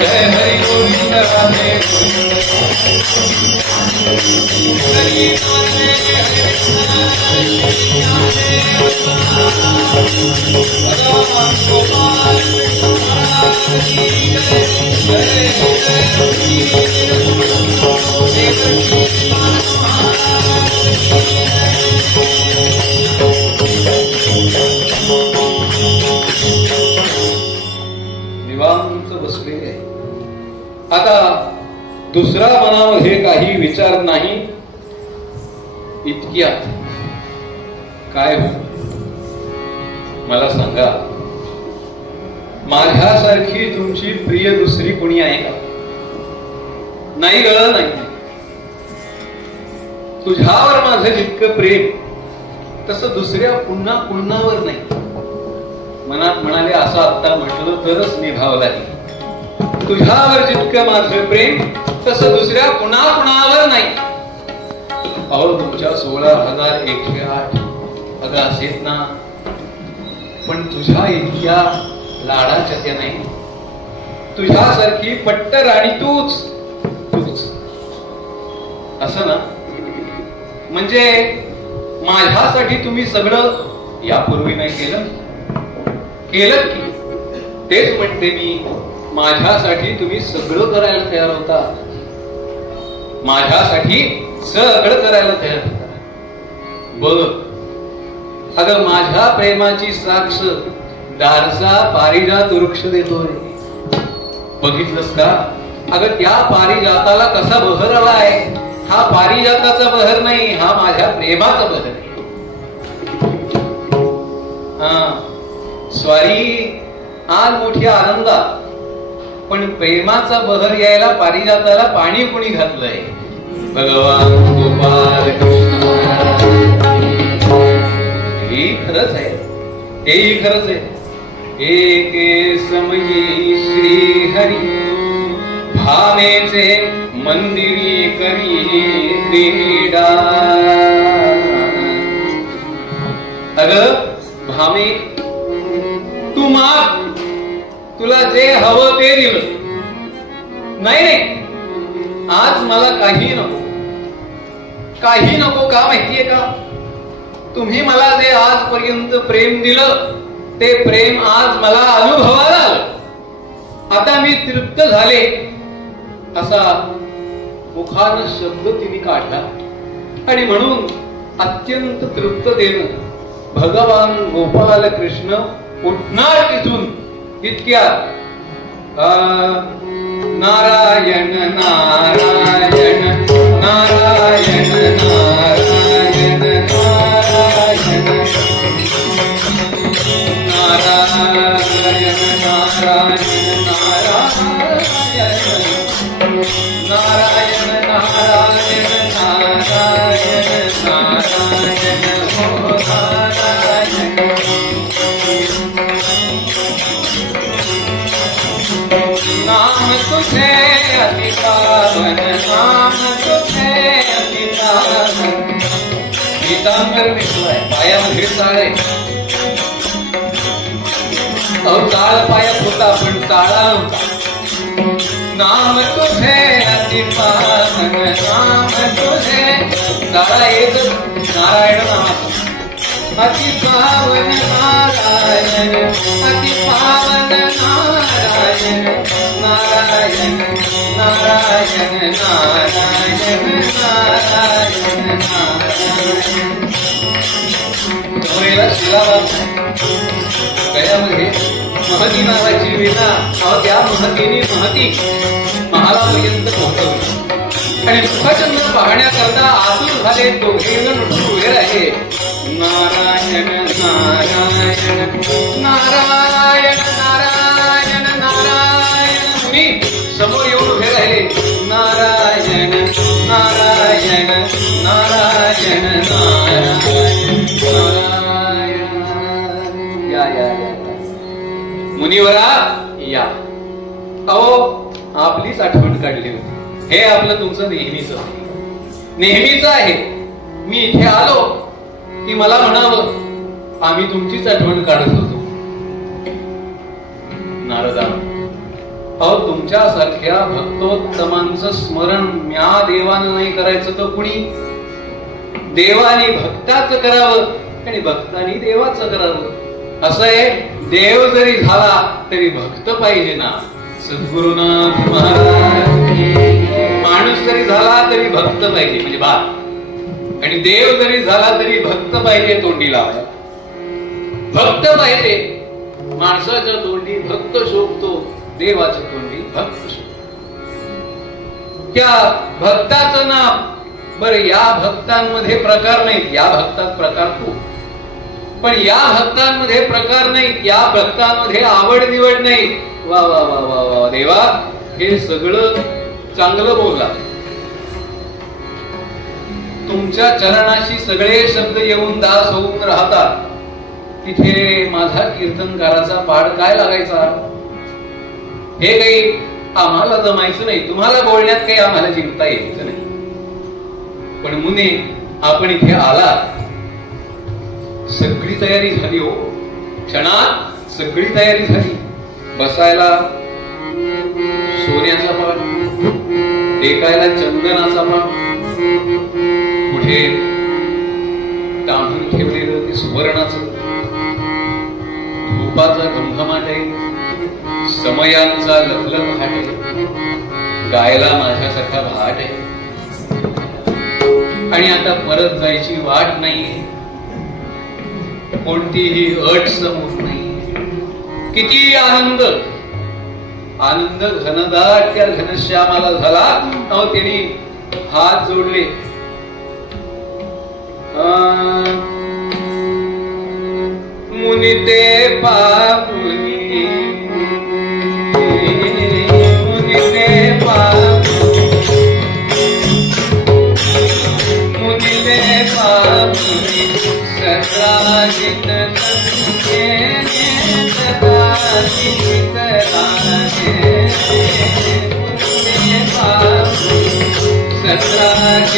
जय हरि गोविंद राधे निवांत बसलेले. आता दुसरा मनामध्ये काही विचार नाही. इतक्यात काय हो मला सांगा, माझ्यासारखी तुमची प्रिय दुसरी कोणी आहे का? नाही, गळ नाही. तुझ्यावर माझं जितकं प्रेम तसं दुसऱ्या पुन्हा कुणावर नाही. मनात म्हणाले असं आता म्हटलं तरच निभावं लागेल. तुझ्यावर जितकं माझं प्रेम तसं दुसऱ्या कुणावर नाही. अहो तुमच्या 16,108 अगं असेत ना, पण तुझ्या इतक्या लाडाच्या त्या नाही. तुझ्यासारखी पट्ट राणी तूच असं ना. म्हणजे माझ्यासाठी तुम्ही सगळं यापूर्वी नाही केलं की? तेच म्हणते मी, माझ्यासाठी तुम्ही सगळं करायला तयार होता. माझ्यासाठी सगळं करायला तयार होता. बघ अगं माझ्या प्रेमाची साक्ष दारसा पारिजात वृक्ष देतोय. बघितलंस का? अगं त्या पारिजाताला कसा बहर आला आहे. हा पारिजाताचा बहर नाही, हा माझ्या प्रेमाचा बहर आहे. स्वारी आज मोठी आनंदात, पण प्रेमाचा बहर यायला पारिजाताला पाणी कुणी घातलंय? भगवान गोपाल कृष्ण. हे खरंच आहे, तेही खरंच आहे. एके समयी श्री हरी भामेचे मंदिरी करी क्रीडा. अगं भामे, तू माग, तुला जे हवं ते दिलं. नाही आज मला काही नको. का माहितीये का? तुम्ही मला जे आजपर्यंत प्रेम दिलं ते प्रेम आज मला अनुभवाला आलं. आता मी तृप्त झाले असा मुखानं शब्द तिने काढला आणि म्हणून अत्यंत तृप्ततेनं भगवान गोपाल कृष्ण उठणार तिथून. इतक्यात नारायण नारायण नारायण नारायण नारायण नारायण नारायण नारायण नारायण नारायण नारायण हो नारायण. नाम तुझे अति पावन, नाम तुझे अति पावन. गीतांबर मिळतोय पायामध्ये चाळे. अहो ताळ पायात होता पण ताळा नव्हता. नाम तुझे अति पावन, नाम तुझे ताळा येत नारायण नामाचा. अति पावन नारायण, अति पावन नारायण नारायण नारायण नारायण नारायण नारायण. गयामध्ये महती नावाची विना, त्या महतीने महती महालापर्यंत पोहोचवली आणि मुखचंद्र पाहण्याकरता आतुर झाले. दोघे जण उभे राहिले. नारायण नारायण नारायण नारायण नारायण. मुनी समोर येऊन उभे राहिले. नारायण नारायण नारायण नारायण नारायण. या या या मुनिवरा या. अहो आपलीच आठवण काढली होती. हे आपलं तुमचं नेहमीच आहे. मी इथे आलो की मला म्हणावं आम्ही तुमचीच आठवण काढत होतो. नारदा, अहो तुमच्यासारख्या भक्तोत्तमांचं स्मरण म्या देवानं नाही करायचं तर कुणी? देवाने भक्ताचं करावं आणि भक्तानी देवाचं करावं. असं आहे, देव जरी झाला तरी भक्त पाहिजे ना. सद्गुरुनाथ महाराज. माणूस जरी झाला तरी भक्त पाहिजे म्हणजे बा. आणि देव जरी झाला तरी भक्त पाहिजे तोंडी लावायला. भक्त पाहिजे. माणसाच्या तोंडी भक्त शोभतो, देवाच्या तोंडी भक्त शोभतो. त्या भक्ताचं नाम. बरं या भक्तांमध्ये प्रकार नाहीत. या भक्तात प्रकार खूप, पण या भक्तांमध्ये प्रकार नाहीत. या भक्तांमध्ये आवड निवड नाही. वा वा वा वा वा देवा, हे सगळं चांगलं बोलला. तुमच्या चरणाशी सगळे शब्द येऊन दास होऊन राहतात, तिथे माझा कीर्तनकाराचा पाड काय लागायचा? हे काही आम्हाला जमायचं नाही, तुम्हाला बोलण्यात काही आम्हाला जिंकता यायचं नाही. पण मुने, आपण इथे आलात, सगळी तयारी झाली हो. क्षणात सगळी तयारी झाली. बसायला सोन्याचा पाट, टेकायला चंदनाचा पाट, कुठे तांदूळ ठेवलेलं ते सुवर्णाचं, धूपाचा घमघमाट आहे, समयांचा लखलख हाट आहे, गायला माझ्यासारखा भाट आहे. आणि आता परत जायची वाट नाहीये, कोणतीही अट समोर नाही. किती आनंद, आनंद घनदाट त्या घनश्यामाला झाला. अहो त्यांनी हात जोडले. मुनी ते पापुनी, मुनी ते पापुनी, मुनी ते पापुनी, सत्राजित सत्राजित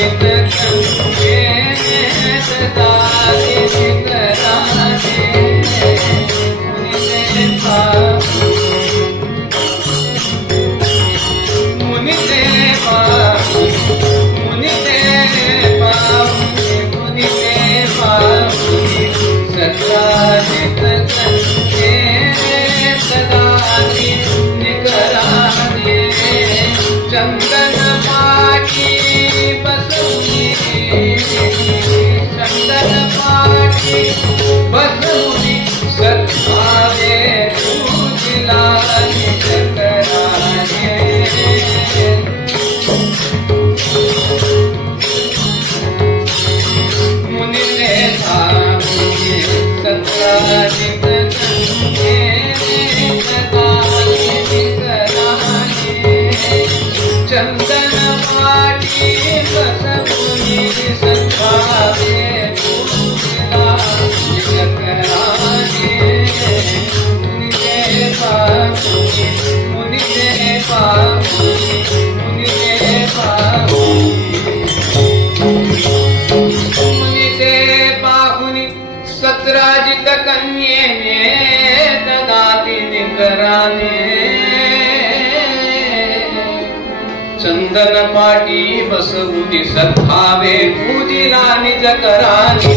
चंदन पाटी बसवूनी सद्भावे पूजिला निज करानी.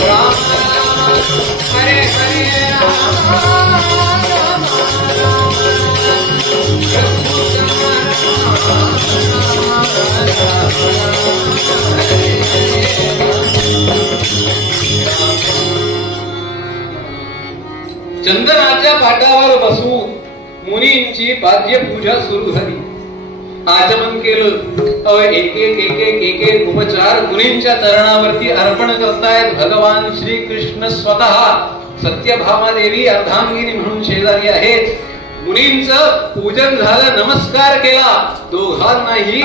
राम हरे हरे राम चंदनाच्या पाटावर बसून मुनींची पाद्य पूजा सुरू झाली. आचमन केलं. एक एक एक एक एक एक उपचार मुनींच्या चरणावरती अर्पण करतायत भगवान श्री कृष्ण स्वतः. सत्यभामा देवी अर्धांगिनी म्हणून शेजारी आहेत. मुनींचं पूजन झालं, नमस्कार केला, दोघांनाही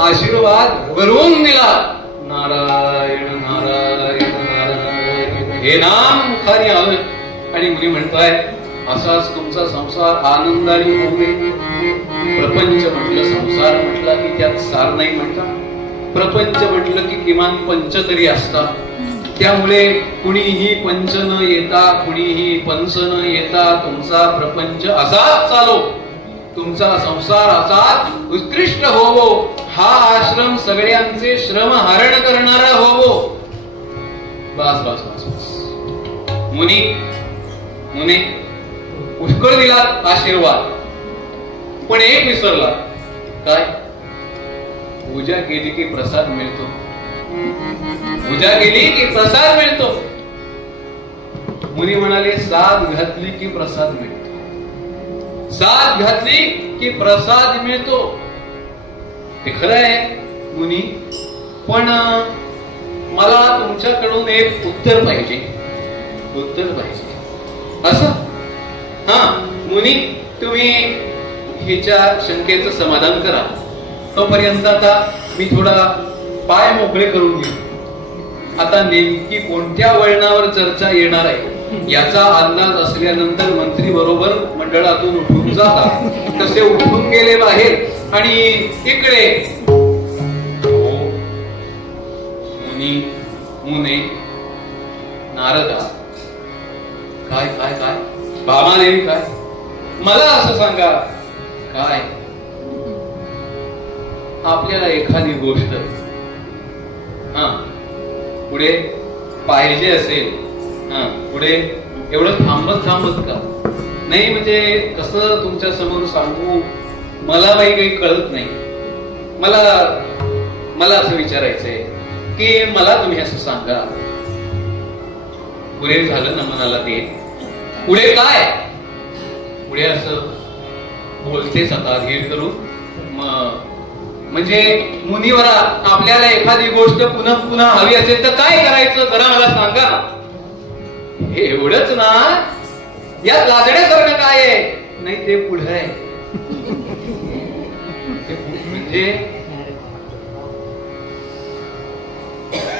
आशीर्वाद भरून दिला. नारायण नारायण नारायण हे नाम मुखारी आलं. आणि मुनी म्हणताय, असाच तुमचा संसार आनंदाने होऊ दे. प्रपंच म्हटलं, संसार म्हटला की त्यात सार नाही म्हणतात. प्रपंच म्हटलं की किमान पंच तरी असतात. त्यामुळे कुणीही पंच न येता, कुणीही पंच न येता तुमचा प्रपंच असाच चालो, तुमचा संसार असाच उत्कृष्ट होवो. हा आश्रम सगळ्यांचे श्रम हरण करणारा होवो. बस बस बस बस. मुनी मुने पुष्कळ दिला आशीर्वाद, पण एक विसरला. काय? पूजा केली की प्रसाद मिळतो. पूजा केली की प्रसाद मिळतो. मुनी म्हणाले, साथ घातली की प्रसाद मिळतो. साथ घातली की प्रसाद मिळतो. ते खरं आहे मुनी, पण मला तुमच्याकडून एक उत्तर पाहिजे. उत्तर पाहिजे असं. हा मुनी, तुम्ही हिच्या शंकेचं समाधान करा. तोपर्यंत आता मी थोडा पाय मोकळे करून घेऊ. आता नेमकी कोणत्या वळणावर चर्चा येणार आहे याचा अंदाज असल्यानंतर मंत्री बरोबर मंडळातून उठून जातात. तसे उठून गेले बाहेर आणि इकडे मुने नारदा काय काय काय भामादेवी काय मला असं सांगा काय आपल्याला एखादी गोष्ट पुढे पाहिजे असेल पुढे एवढं थांबत का नाही म्हणजे कसं तुमच्या समोर सांगू मला काही कळत नाही. मला असं विचारायचंय की मला तुम्ही असं सांगा पुढे झालं ना मनाला ते पुढे काय पुढे असं बोलतेच आता धीर करून म्हणजे मुनीवरा आपल्याला एखादी गोष्ट पुन्हा पुन्हा हवी असेल तर काय करायचं जरा मला सांगा. हे एवढंच ना यात लाजण्यासारखं काय आहे नाही ते पुढे आहे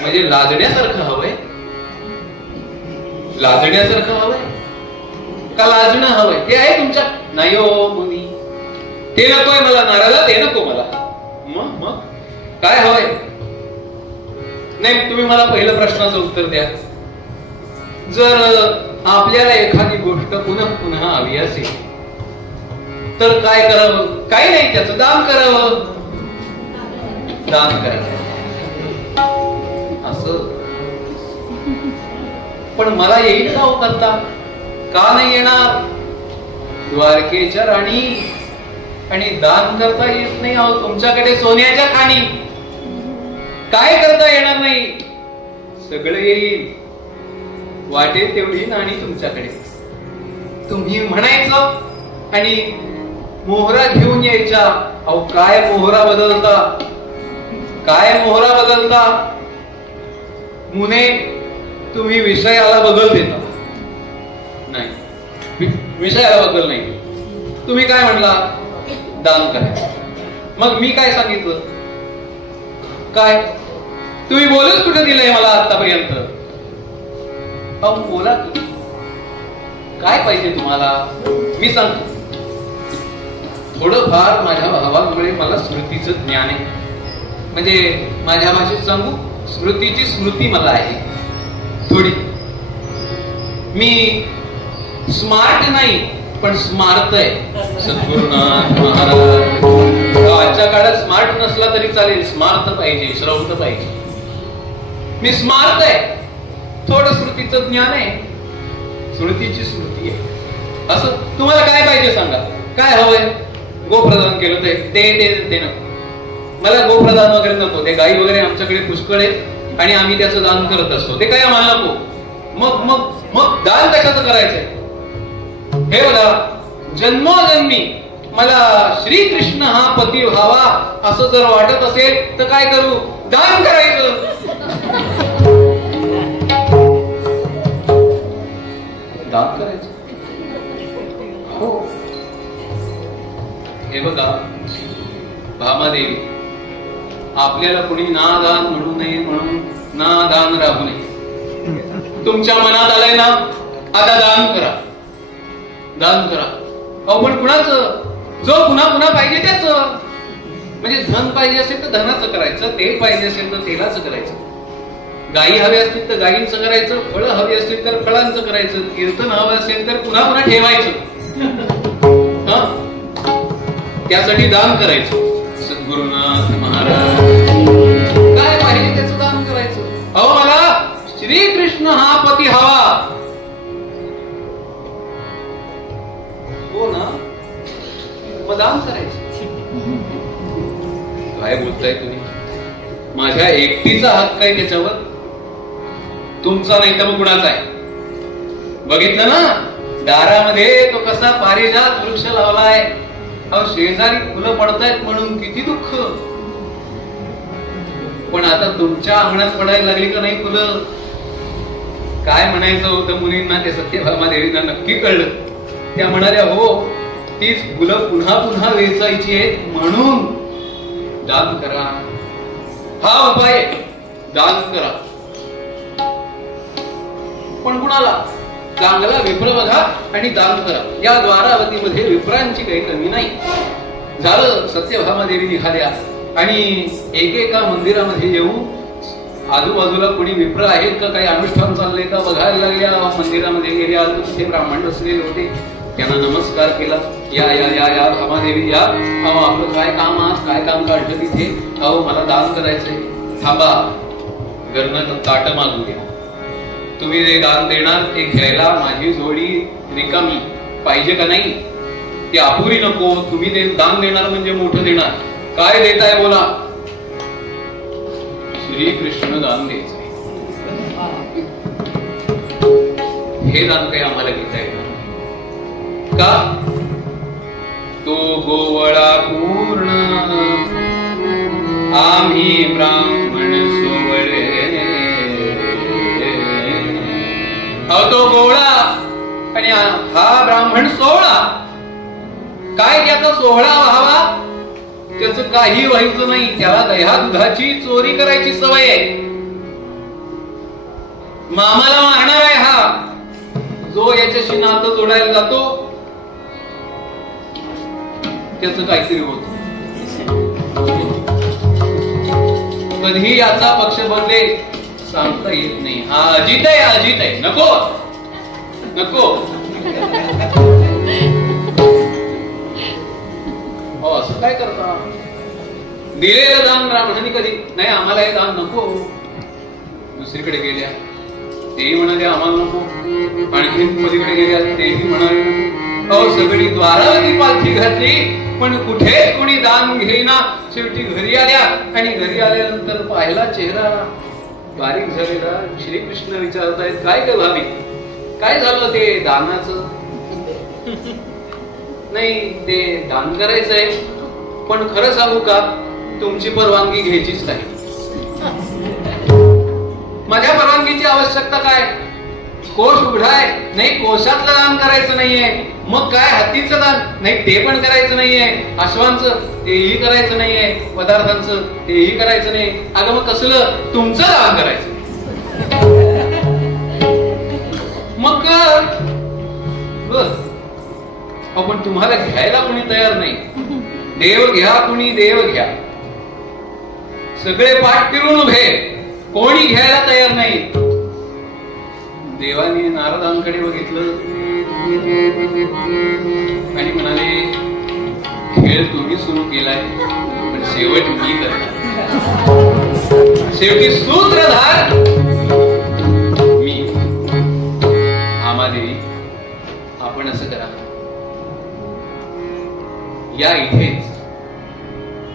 म्हणजे लाजण्यासारखं हवंय लाजण्यासारखं हवंय का लाजणं हवंय ते आहे तुमच्या नाही हो मुनी ते नकोय मला नाराला ते नको मला मग काय हवंय नाही तुम्ही मला पहिलं प्रश्नाचं उत्तर द्या. जर आपल्याला एखादी गोष्ट पुन्हा पुन्हा हवी असेल तर काय करावं काही नाही त्याचं दान करावं दान करायचं असं. पण मला येईल का करता का नाही येणार द्वारकेच्या राणी आणि दान करता येत नाही अहो तुमच्याकडे सोन्याच्या खाणी काय करता येणार नाही सगळं येईल वाटेल तेवढी नाणी तुमच्याकडे तुम्ही म्हणायचं आणि मोहरा घेऊन यायच्या. अहो काय मोहरा बदलता मुने तुम्ही विषयाला बदल देता नाही विषयाला बदल नाही. तुम्ही काय म्हणला दान करायचं मग मी काय सांगितलं काय तुम्ही बोलूच कुठे दिलंय मला आतापर्यंत. अहो बोला काय पाहिजे तुम्हाला मी सांगतो. थोडंफार माझ्या भावामुळे मला स्मृतीचं ज्ञान आहे म्हणजे माझ्या भाषेत सांगू स्मृतीची स्मृती मला आहे थोडी. मी स्मार्ट नाही पण स्मार्ट आहे. सद्गुरुनाथ महाराज आजच्या काळात स्मार्ट नसला तरी चालेल स्मार्ट पाहिजे श्रौत पाहिजे. मी स्मार्ट आहे थोडं स्मृतीचं ज्ञान आहे स्मृतीची स्मृती आहे. असं तुम्हाला काय पाहिजे सांगा काय हवंय. गोप्रदान केलं ते नको मला गोप्रदान वगैरे नको. ते गाई वगैरे आमच्याकडे पुष्कळ आहेत आणि आम्ही त्याचं दान करत असतो ते काय आम्हाला नको. मग मग मग दान कशाचं करायचंय हे बघा जन्मोजन्मी मला श्रीकृष्ण हा पती व्हावा असं जर वाटत असेल तर काय करू दान करायचं. दान करायचं हो. हे बघा भामादेवी आपल्याला कोणी नादान म्हणू नये म्हणून नादान राहू नये. तुमच्या मनात आलंय ना आता दान करा दान करा. अहो पण कुणाचं जो पुन्हा पुन्हा पाहिजे त्याच म्हणजे धन पाहिजे असेल तर धनाचं करायचं तेल पाहिजे असेल तर तेलाचं करायचं. गायी हवे असतील तर गायींचं करायचं फळं हवी असतील तर फळांचं करायचं कीर्तन हवं असेल तर पुन्हा पुन्हा ठेवायचं त्यासाठी दान करायचं. सद्गुरुनाथ महाराज काय पाहिजे त्याचं दान करायचं. अहो मला श्रीकृष्ण हा पती हवा हो ना मग दान करायचं. काय बोलताय तुम्ही माझ्या एकटीचा हक्क आहे त्याच्यावर तुमचा नाही तर मग कुणाचा आहे. बघितलं ना दारामध्ये तो कसा पारिजात वृक्ष लावलाय. अहो शेजारी फुलं पडतायत म्हणून किती दुःख. पण आता तुमच्या अंगणात पडायला लागली का नाही फुलं. काय म्हणायचं होतं मुलींना ते सत्यभामादेवींना नक्की कळलं. त्या म्हणाल्या हो तीच फुलं पुन्हा पुन्हा वेचायची आहेत म्हणून दान करा हा उपाय दान करा. पण कुणाला? चांगला विप्र बघा आणि दान करा. या द्वारावतीमध्ये विप्रांची काही कमी नाही. झालं, सत्यभामादेवी निघाल्या आणि एकेका मंदिरामध्ये येऊन आजूबाजूला कोणी विप्र आहेत का, काही अनुष्ठान चाललंय का बघायला लागल्या. मंदिरामध्ये गेल्या, तिथे ब्राह्मण बसलेले होते, त्यांना नमस्कार केला. या या या या भामादेवी या. अहो आपलं काय काम, आज काय काम काढलं तिथे? अहो मला दान करायचंय. थांबा, घरनं ताट मागू द्या. तुम्ही जे दान देणार ते घ्यायला माझी जोडी रिकामी पाहिजे का नाही? ती अपुरी नको. तुम्ही दान देणार म्हणजे मोठं देणार. काय देताय बोला? श्रीकृष्ण दान द्यायचंय. हे दान काही आम्हाला घेता येईल का? तो गोवळा पूर्ण आम्ही ब्राह्मण सोवळे. तो गोवळा आणि हा ब्राह्मण सोहळा. काय त्याचा सोहळा व्हावा? त्याच काही व्हायचं नाही. त्याला दह्या दुधाची चोरी करायची सवय आहे. मामाला मारणार आहे हा. जो याच्याशी नातं जोडायला जातो त्याच काहीतरी होत. कधी याचा पक्ष बदले सांगता येत नाही. हा अजित आहे, अजित आहे. नको नको. असं काय करता? दिलेलं दान ब्राह्मणांनी कधी नाही, आम्हाला हे दान नको. दुसरीकडे गेल्या, तेही म्हणाले आम्हाला नको. आणखी पलीकडे गेल्या, तेही म्हणाले नको. अहो सगळी द्वारावती पालखी घातली, पण कुठे कोणी दान घेईना. शेवटी घरी आल्या आणि घरी आल्यानंतर पाहिला चेहरा बारीक झालेला. श्रीकृष्ण विचारतायत, काय ग भाभी, काय झालं ते दानाचं? नाही, ते दान करायचंय, पण खरं सांगू का, तुमची परवानगी घ्यायचीच नाही. माझ्या परवानगीची आवश्यकता काय? कोश उघडाय नाही, कोशातलं दान करायचं नाहीये. मग काय, हत्तीचं दान नाही, ते पण करायचं नाहीये. अश्वांचं तेही करायचं नाहीये. पदार्थांचं तेही करायचं नाही. अगं मग कसलं तुमचं दान करायचं? मग पण तुम्हाला घ्यायला कोणी तयार नाही. देव घ्या, कुणी देव घ्या. सगळे पाठ फिरून उभे, कोणी घ्यायला तयार नाही. देवाने नारदांकडे बघितलं आणि म्हणाले, खेळ तुम्ही सुरू केलाय, पण शेवट मी करणार. शेवटी सूत्रधार मी. भामादेवी, आपण असं करा, या इथेच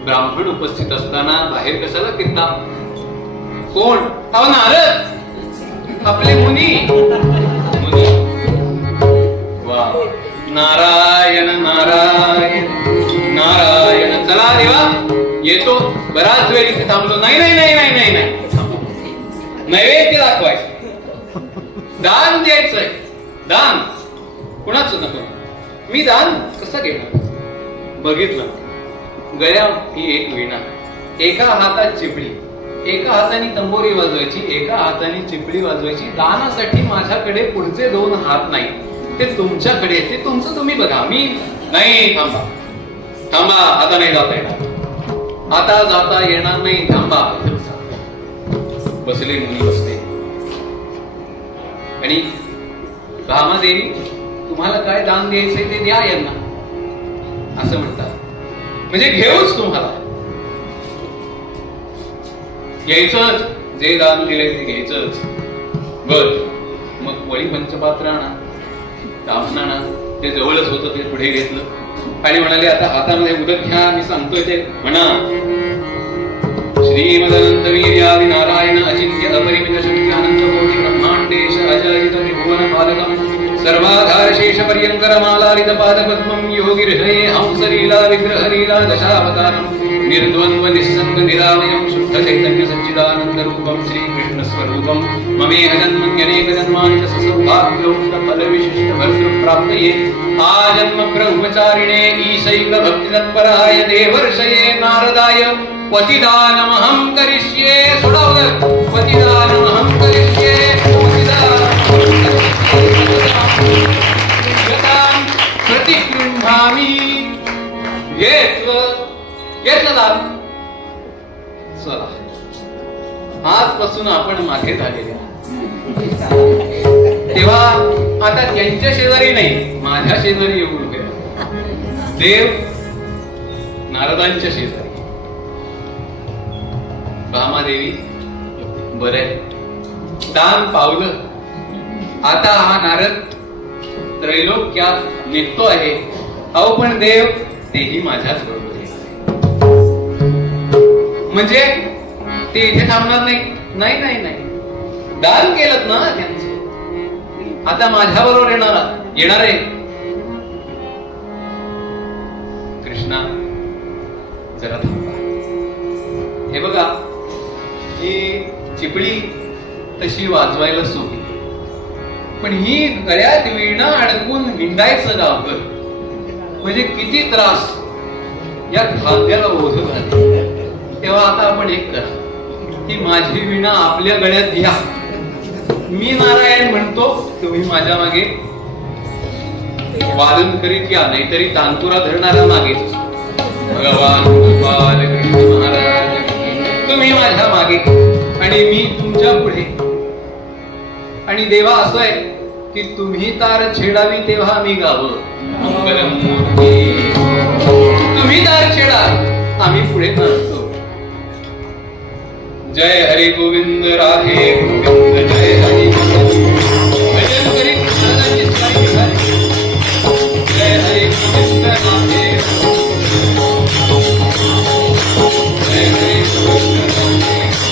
ब्राह्मण उपस्थित असताना बाहेर कशाला फिरता? कोण? अहो नारद, आपले मुनी. मुनी, वा, नारायण नारायण नारायण. चला देवा, येतो. बराच वेळ इथे थांबलो. नाही नाही नाही नाही नाही नाही, नैवेद्य दाखवायचं, दान द्यायचंय. दान कुणाच नको. मी दान कसं घेणार? बघितलं, गया ही एक वीणा, एका हातात चिपळी, एका हाताने तंबोरी वाजवायची, एका हाताने चिपळी वाजवायची. दानासाठी माझ्याकडे पुढचे दोन हात नाही, ते तुमच्याकडे. ते तुमचं तुम्ही बघा. मी नाही. थांबा थांबा, आता नाही जाता येणार, आता जाता येणार नाही. थांबा. बसले मुली, बसले आणि भामादेवी, तुम्हाला काय दान द्यायचंय ते द्या यांना, असं म्हणतात. म्हणजे घेऊच तुम्हाला, घ्यायचंच. जे दान दिलंय ते घ्यायचंच. बर, मग वळी पंचपात्र आणा, दामन आणा. ते जवळच होतं, ते पुढे घेतलं आणि म्हणाले, आता हातामध्ये उदक घ्या, मी सांगतोय ते म्हणा. श्रीमदनंत वीर्यादि नारायण अचिंत्य अपरिमित शक्ती अनंत कोटी ब्रह्मांडेश अजयित त्रिभुवन पालकम सर्वाधार शेष पर्यंकर मालालित पादपद्मं योगी हृदये हंसलीला विग्रहलीला दशावतारं निर्द्वंद्व निस्संग निरामयं शुद्ध चैतन्य सच्चिदानंद रूपं श्रीकृष्ण स्वरूपं ममेह जन्मन्यनेक जन्मानि च सौभाग्योक्त फल विशिष्ट भर्तृ प्राप्तये आजन्म ब्रह्मचारिणे ईशैक भक्ति तत्पराय देवर्षये नारदाय पतिदानमहं करिष्ये. आजपासून आपण मागे झालेले. तेव्हा आता त्यांच्या शेजारी नाही, माझ्या शेजारी येऊन उभे. देव नारदांच्या शेजारी. भामादेवी बरं दान पावलं. आता हा नारद त्रैलोक्यात निघतो आहे. अहो पण देव तेही माझ्याच बरोबर आहे. म्हणजे ते इथे थांबणार नाही. नाही नाही नाही, दान केलं ना त्यांचं, आता माझ्या बरोबर येणार आहे. कृष्णा जरा थांबा. हे बघा, ही चिपळी तशी वाजवायला सोपी, पण ही गळ्यात वीणा अडकून विंडायचं गावकर म्हणजे किती त्रास. या खांद्याला ओझ झालं. तेव्हा आता आपण एक करा, ही माझी वीणा आपल्या गळ्यात घ्या. मी नारायण म्हणतो, तुम्ही माझ्या मागे वादन करीत या, नाहीतरी तानपुरा धरणारा मागे. भगवान गोपाल कृष्ण महाराज, तुम्ही माझ्या मागे आणि मी तुमच्या पुढे. आणि देवा असं आहे की तुम्ही तार छेडावी तेव्हा आम्ही गावं मंगलमूर्ती. तुम्ही तार छेडा, आम्ही पुढे नाचतो. जय हरी गोविंद राधे गोविंद, जय हरी भजन करी कृष्णाची स्वामी झाली. जय हरी गोविंद राधे, जय हरी गोविंद राधे,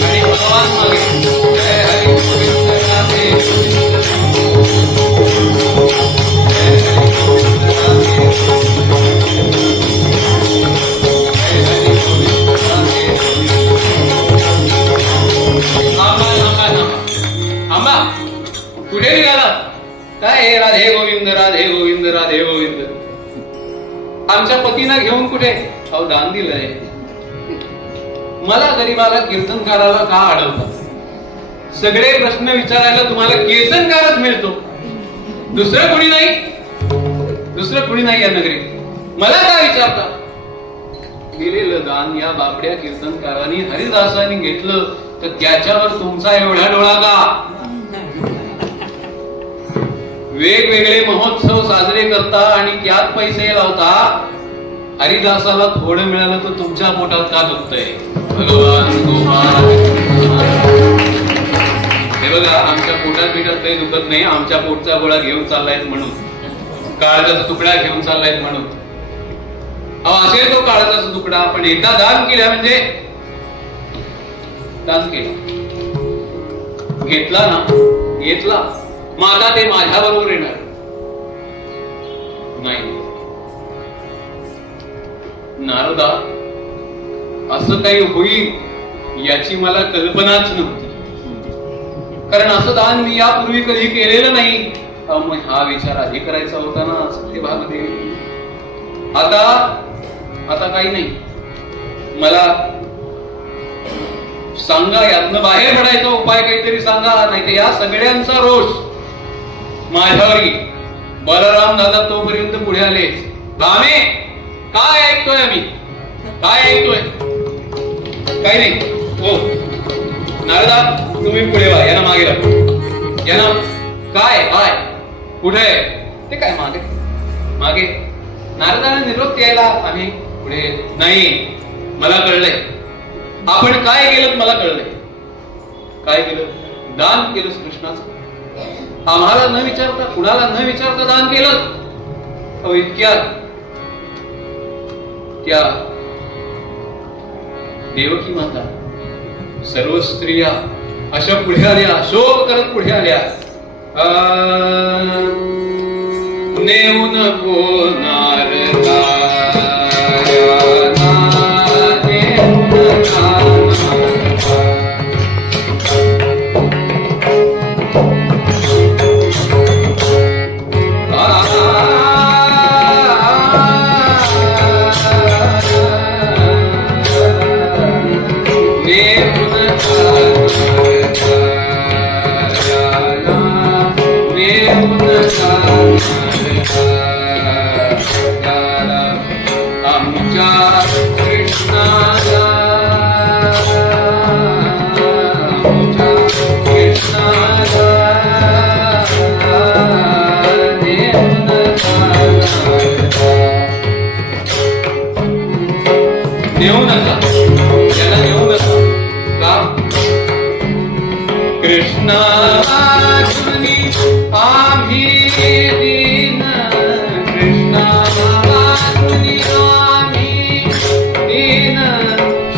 आणि भगवान मागे जय हरी गोविंद राधे, आंबा कुठे निघाला काय? राधे गोविंद राधे गोविंद राधे गोविंद. आमच्या पतीला घेऊन कुठे? अहो दान दिलंय. मला गरीबाला कीर्तनकाराला का अडवतात? सगळे प्रश्न विचारायला तुम्हाला कीर्तनकारच मिळतो, दुसरं कोणी नाही. दुसरं कोणी नाही या नगरीत. मला का विचारता? दिलेलं दान या बापड्या कीर्तनकारांनी हरिदासांनी घेतलं तर त्याच्यावर तुमचा एवढा डोळा का? वेगवेगळे महोत्सव साजरे करता आणि त्यात पैसे लावता. हरिदासाला थोडं मिळालं तर तुमच्या पोटात का दुखतंय? भगवान गोपाल. हे बघा, आमच्या पोटात बिटात काही दुखत नाही. आमच्या पोटचा गोळा घेऊन चाललायत म्हणून, काळजाचा तुकडा घेऊन चाललायत म्हणून. असेल तो काळजाचा तुकडा, पण एकदा दान केला म्हणजे दान केला, घेतला ना, घेतला. मग आता ते माझ्या बरोबर येणार नाही. नारदा, असं काही होईल याची मला कल्पनाच नव्हती, कारण असं दान मी यापूर्वी कधी केलेलं नाही. मग हा विचार आधी करायचा होता ना सत्यभागदेवी. आता काही नाही. मला सांगा, यातनं बाहेर पडायचा उपाय काहीतरी सांगा, नाही तर या सगळ्यांचा रोष माझ्यावर. बलराम दादा तोपर्यंत पुढे आले. भामे, काय ऐकतोय आम्ही? काय ऐकतोय? काही नाही. हो नारदा, तुम्ही पुढे वा, यांना मागे लागतो. यांना काय काय पुढे ते काय मागे मागे. नारदाने निरोप द्यायला आम्ही पुढे नाही. मला कळलंय आपण काय केलं. मला कळलंय काय केलं. दान केलं कृष्णाचं. आम्हाला न विचारता, कुणाला न विचारता दान केलं. इतक्यात त्या देवकी माता सर्व स्त्रिया अशा पुढे आल्या, शोक करत पुढे आल्या. नेऊ नको नारदा, नेऊ नका, याला नेऊ नका. का? कृष्णा तुनी आम्ही दीन, कृष्णा तुनी आम्ही दीन,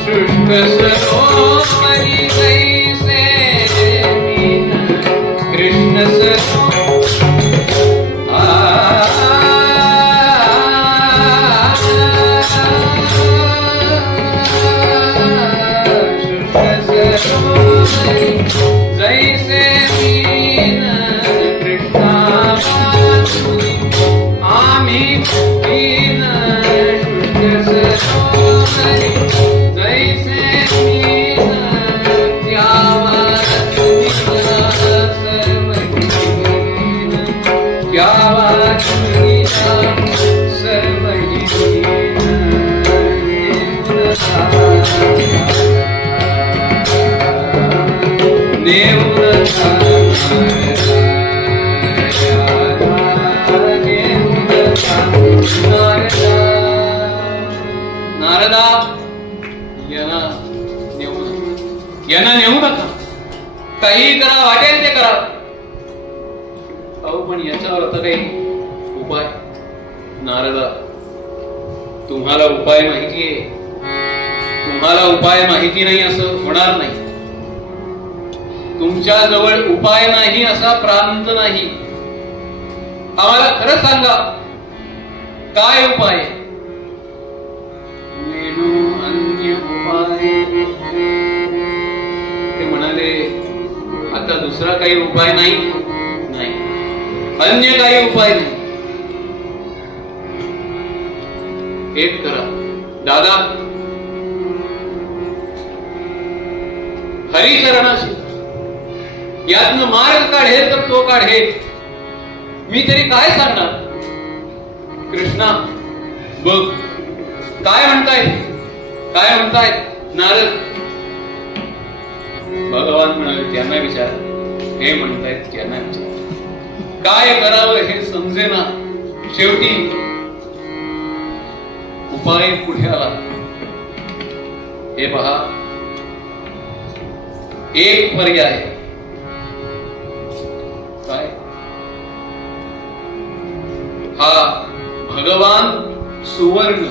शुष्क सरोवरी जैसे मीन, कृष्ण सरोवर जैसे मीन, कृष्णा आम्ही दीन, शुष्क सरोवरी जैसे मीन, त्यावर सर्व दीन, त्यावर सर्व नारदा यांना नेऊ नका, काही करा, वाटेल ते करा. अहो पण याच्यावर आता काही उपाय? नारदा, तुम्हाला उपाय माहितीये, तुम्हाला उपाय माहिती नाही असं होणार नाही. तुमच्या जवळ उपाय नाही असा प्रांत नाही. आम्हाला खरं सांगा, काय उपाय? अन्य उपाय. ते म्हणाले, आता दुसरा काही उपाय नाही, नाही, अन्य काही उपाय नाही. एक करा दादा, हरिचरणाशी यातनं मार्ग काढेल तर तो काढेल, मी तरी काय सांगणार. कृष्णा बघ काय म्हणताय, काय म्हणताय नारद. भगवान म्हणाले, त्यांना विचार. हे म्हणतायत त्यांना विचार. काय करावं हे समजेना. शेवटी उपाय पुढे आला. हे पहा, एक पर्याय. काय? हा भगवान सुवर्ण,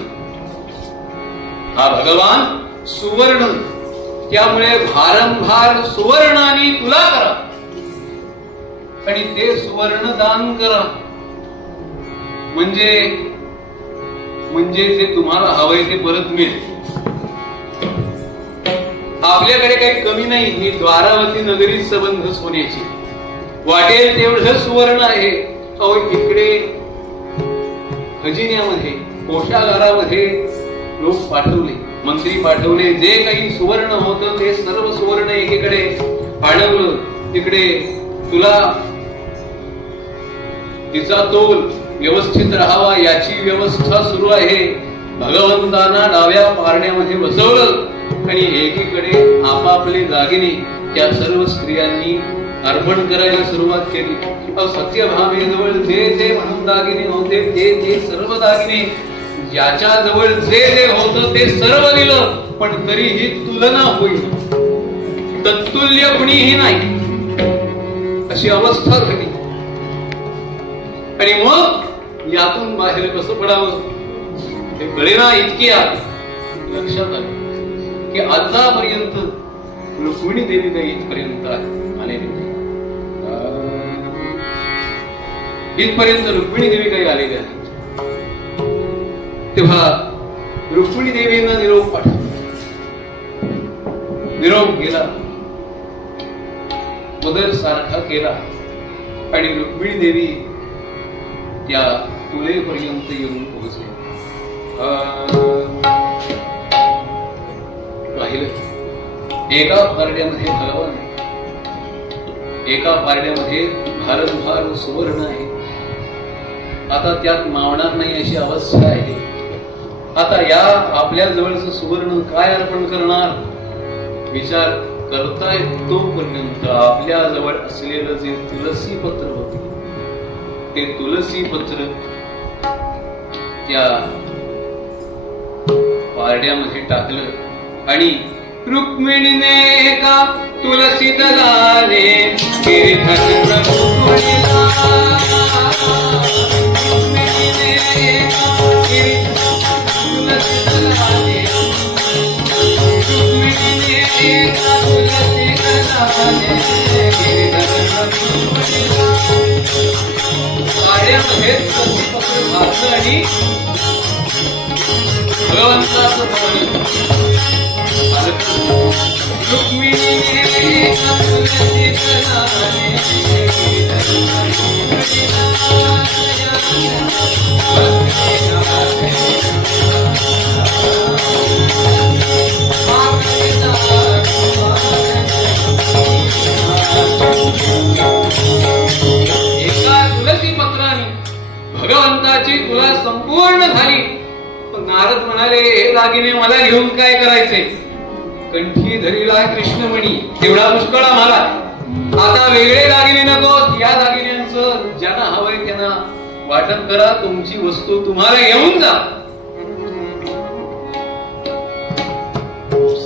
हा भगवान सुवर्ण, त्यामुळे भारंभार सुवर्णाने तुला करा आणि ते सुवर्ण दान करा. म्हणजे जे तुम्हाला हवंय ते परत मिळेल. आपल्याकडे काही कमी नाही. ही द्वारावती नगरी संबंध सोन्याची, वाटेल तेवढं सुवर्ण आहे. अहो इकडे खजिन्यामध्ये, कोषागारामध्ये लोक पाठवले, मंत्री पाठवले. जे काही सुवर्ण होतं ते सर्व सुवर्ण एकीकडे पाठवलं. तिकडे तुला तिचा तोल व्यवस्थित राहावा याची व्यवस्था सुरू आहे. भगवंतांना डाव्या पारण्यामध्ये बसवलं आणि एकीकडे आपापले दागिने त्या सर्व स्त्रियांनी अर्पण करायला सुरुवात केली. सत्यभामेजवळ जे जे म्हणून दागिने होते ते सर्व दागिने, ज्याच्या जवळ जे होतं ते सर्व दिलं. पण तरीही तुलना होईल, तत्तुल्य कुणीही नाही, अशी अवस्था झाली. आणि मग यातून बाहेर कसं पडावं हे कळेना. इतके लक्षात आले की आतापर्यंत रुक्मिणी देवी काही इथपर्यंत आलेली नाही. इथपर्यंत रुक्मिणी देवी काही आलेली नाही. तेव्हा रुक्मिणी देवीनं निरोप पाठवला. निरोप गेला, बदल सारखा केला आणि रुक्मिणी देवी त्या तुलेपर्यंत येऊन पोहोचले. पाहिलं, एका पारड्यामध्ये भगवान, एका पारड्यामध्ये भारंभार सुवर्ण आहे. आता त्यात मावणार नाही अशी अवस्था आहे. आता या आपल्या जवळचं सुवर्ण काय अर्पण करणार विचार करताय तोपर्यंत आपल्या जवळ असलेलं जे तुलसी पत्र होते ते तुलसी पत्र त्या पारड्यामध्ये टाकलं आणि रुक्मिणीने का तुलसी दलाने गिरिधर प्रभू कोणीला, रुक्मिणीने तुलसी दलाने, रुक्मिणीने का तुलसी दलाने गिरिधर प्रभू कोणीला. पारड्यामध्ये तुलसीपत्र घातलं आणि भगवंताचं रुक्मिणीने तुलसी दलाने एका तुलसी पत्राने भगवंताची तुला संपूर्ण झाली. नारद म्हणाले, हे दागिने मला घेऊन काय करायचे? कंठी धरीला कृष्णमणी तेवढा पुष्कळ आम्हाला, आता वेगळे दागिने नको. या दागिन्यांचं ज्यांना हवंय त्यांना वाटप करा, तुमची वस्तू तुम्हाला घेऊन जा.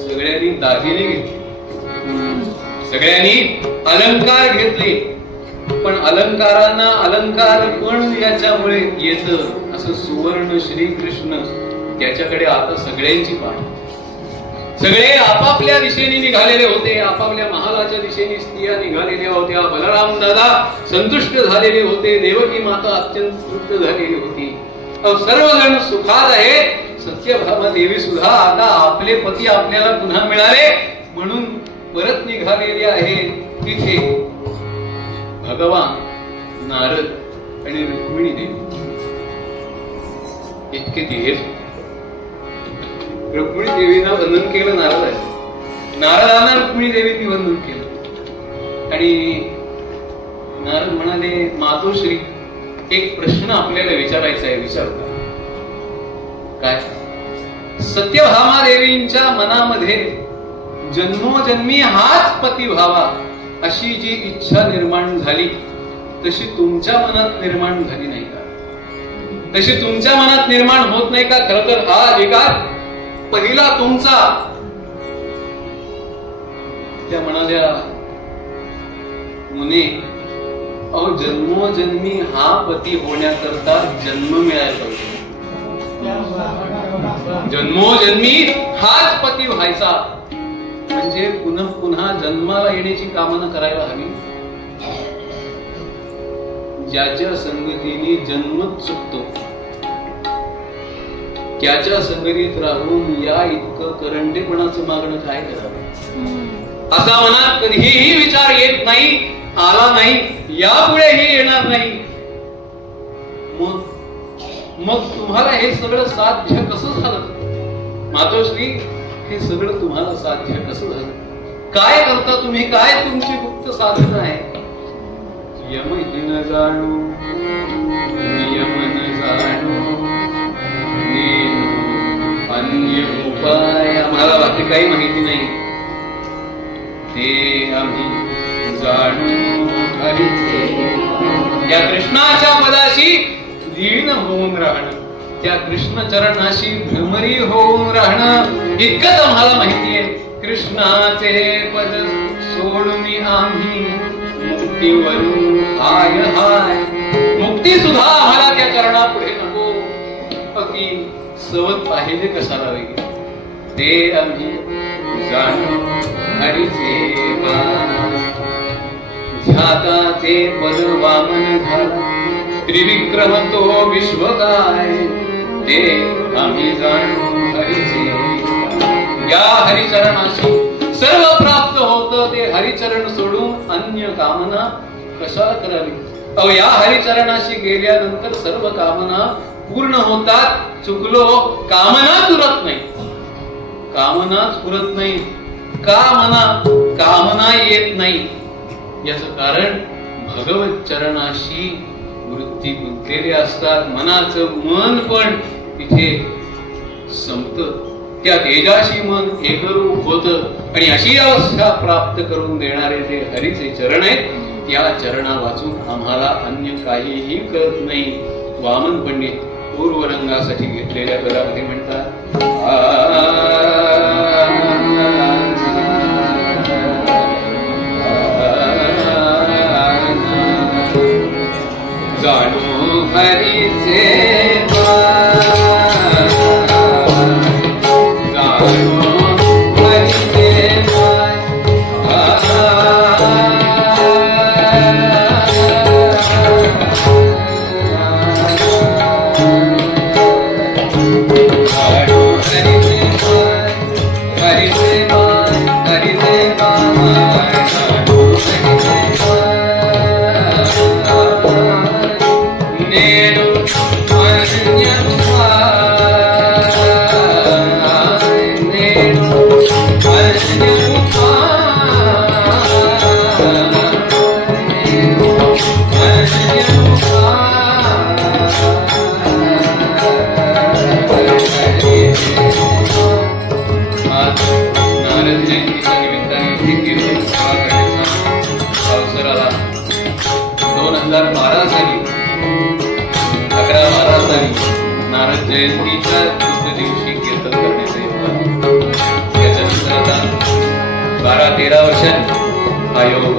सगळ्यांनी दागिने घेतले, सगळ्यांनी अलंकार घेतले, पण अलंकारांना अलंकार पण याच्यामुळे येत असं सुवर्ण श्रीकृष्ण त्याच्याकडे आता सगळ्यांची पाहणी. सगळे आपापल्या दिशेने निघालेले होते, आपापल्या महालाच्या दिशेने स्त्रिया निघालेल्या होत्या. बलराम दादा संतुष्ट झालेले होते, देवकी माता अत्यंत तृप्त झालेली होती. सर्वजण सुखात आहे. सत्यभामा देवी सुद्धा आता आपले पती आपल्याला पुन्हा मिळाले म्हणून परत निघालेले आहे. तिथे भगवान, नारद आणि रुक्मिणी देवी इतके दिवस रुक्मिणी देवीनं वंदन केलं. नारदांना रुक्मिणी देवींनी वंदन केलं आणि नारद म्हणाले, मातोश्री एक प्रश्न आपल्याला विचारायचा आहे, विचारता काय? सत्यभामा देवींच्या मनामध्ये जन्मोजन्मी हाच पती व्हावा अशी जी इच्छा निर्माण झाली तशी तुमच्या मनात निर्माण झाली नाही का? तशी तुमच्या मनात निर्माण होत नाही का? खरं तर हा विकार पहिला तुमचा. त्या म्हणाल्या, मुने अहो जन्मोजन्मी हा पती होण्याकरता जन्म मिळायला पाहिजे. जन्मोजन्मी हाच पती व्हायचा म्हणजे पुन्हा पुन्हा जन्माला येण्याची कामना करायला हवी. ज्याच्या संगतीने जन्मच चुकतो त्याच्या संगतीत राहून या इतकं करंडेपणाचं मागणं काय करावं असा मनात कधीही विचार येत नाही, आला नाही, यापुढेही येणार नाही. मग तुम्हाला हे सगळं साध्य कसं झालं? मातोश्री हे सगळं तुम्हाला साध्य कसं झालं? काय करता तुम्ही? काय तुमची गुप्त साधना आहे? यमहीन जाणू नियमन जाणू अन्य उपाय आम्हाला बाकी काही माहिती नाही, ते आम्ही जाणू हरीचे. या कृष्णाच्या पदाशी लीन होऊन राहणं, त्या कृष्ण चरणाशी भ्रमरी होऊन राहणं इतकंच आम्हाला माहितीये. कृष्णाचे पद सोडून आम्ही मुक्तीवरून हाय हाय. मुक्ती सुद्धा आम्हाला त्या चरणा पुढे नको. अगदी सवत पाहिले कशाला वेगळे, ते आम्ही जाणू हरीचे ध्याता. ते पद वामन झाला त्रिविक्रम तो विश्वकाय, ते आम्ही जाणू हरीचे. या हरिचरणाशी सर्व प्राप्त होतं. ते हरिचरण सोडून अन्य कामना कशाला करावी? अहो या हरिचरणाशी गेल्यानंतर सर्व कामना पूर्ण होतात. चुकलो, कामनाच उरत नाही, कामनाच उरत नाही. का म्हणा कामना येत नाही? याचं कारण भगवत चरणाशी वृत्ती गुंतलेले असतात. मनाचं मन पण तिथे संपत, त्या तेजाशी मन एकरूप होत आणि अशी अवस्था प्राप्त करून देणारे जे हरीचे चरण आहेत, त्या चरणा वाचून आम्हाला अन्य काहीही कळत नाही. वामन पंडित पूर्व रंगासाठी घेतलेल्या पदामध्ये म्हणतात, जयंतीच्या दिवशी कीर्तन करण्याचा योग. त्याच्यानंतर आता 12-13 वर्षांनी हा योग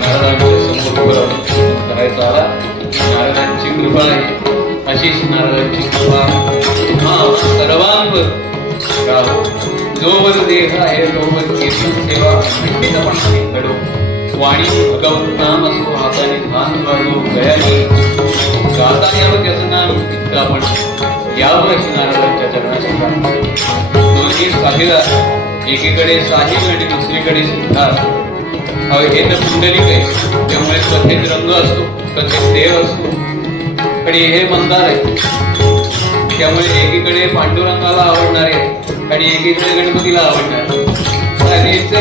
नारदांच्या समोर करायचा आला. नारदांची कृपा आहे, अशीच नारदांची कृपा सर्वांवर राहो. जोवर देह आहे तोवर कीर्तन सेवा खंडितपणाने घडो. वाणी भगवत नाम असो, हाताने ध्यान वाढो, गयाने गाता यावं त्याचं नाम तितकं आपण यावं अशी नारदांच्या चरणाशी. दोन्ही साथीदार, एकीकडे साहिल आणि दुसरीकडे सिद्धार्थ. हे तर पुंडलिक आहे, त्यामुळे कथेत रंग असतो, कथेत देव असतो. आणि हे मंदार आहे, त्यामुळे एकीकडे पांडुरंगाला आवडणारे आणि एकीकडे गणपतीला आवडणारे. हरीचे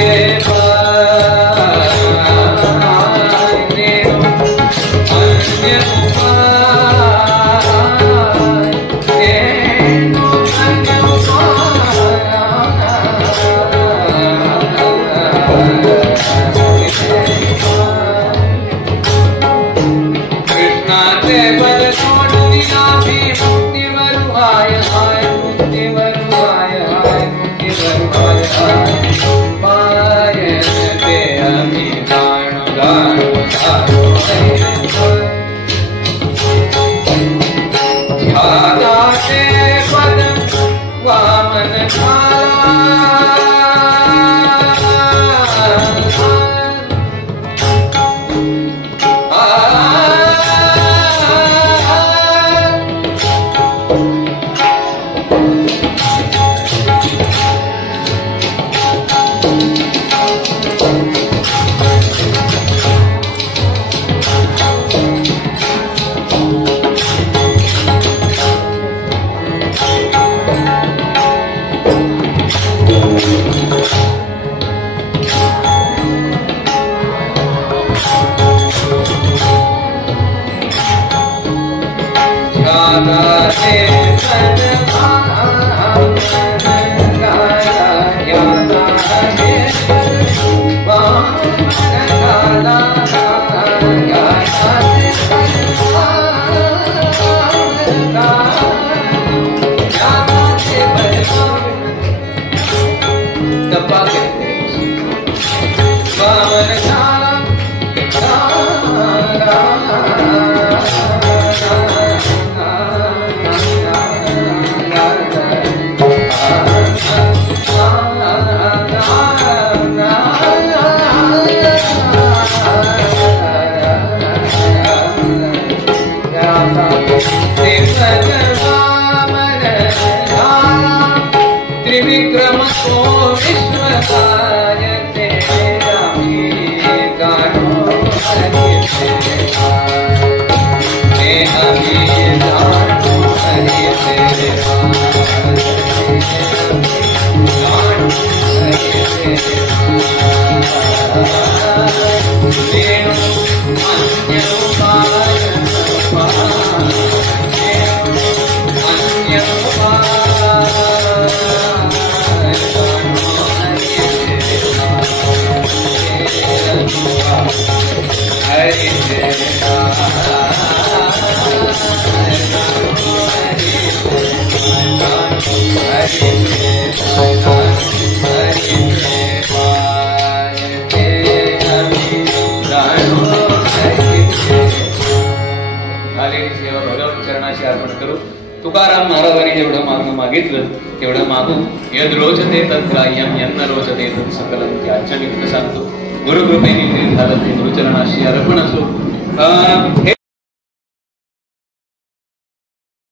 करू. तुकाराम महाराजांनी जेवढं मागणं मागितलं तेवढं मागू. यद रोचते तत् ग्राह्यम यन्न रोचते तत् सकलं त्याच्या निमित्त सांगतो. गुरुकृपेने झालं ते गुरुचरणाशी अर्पण असो.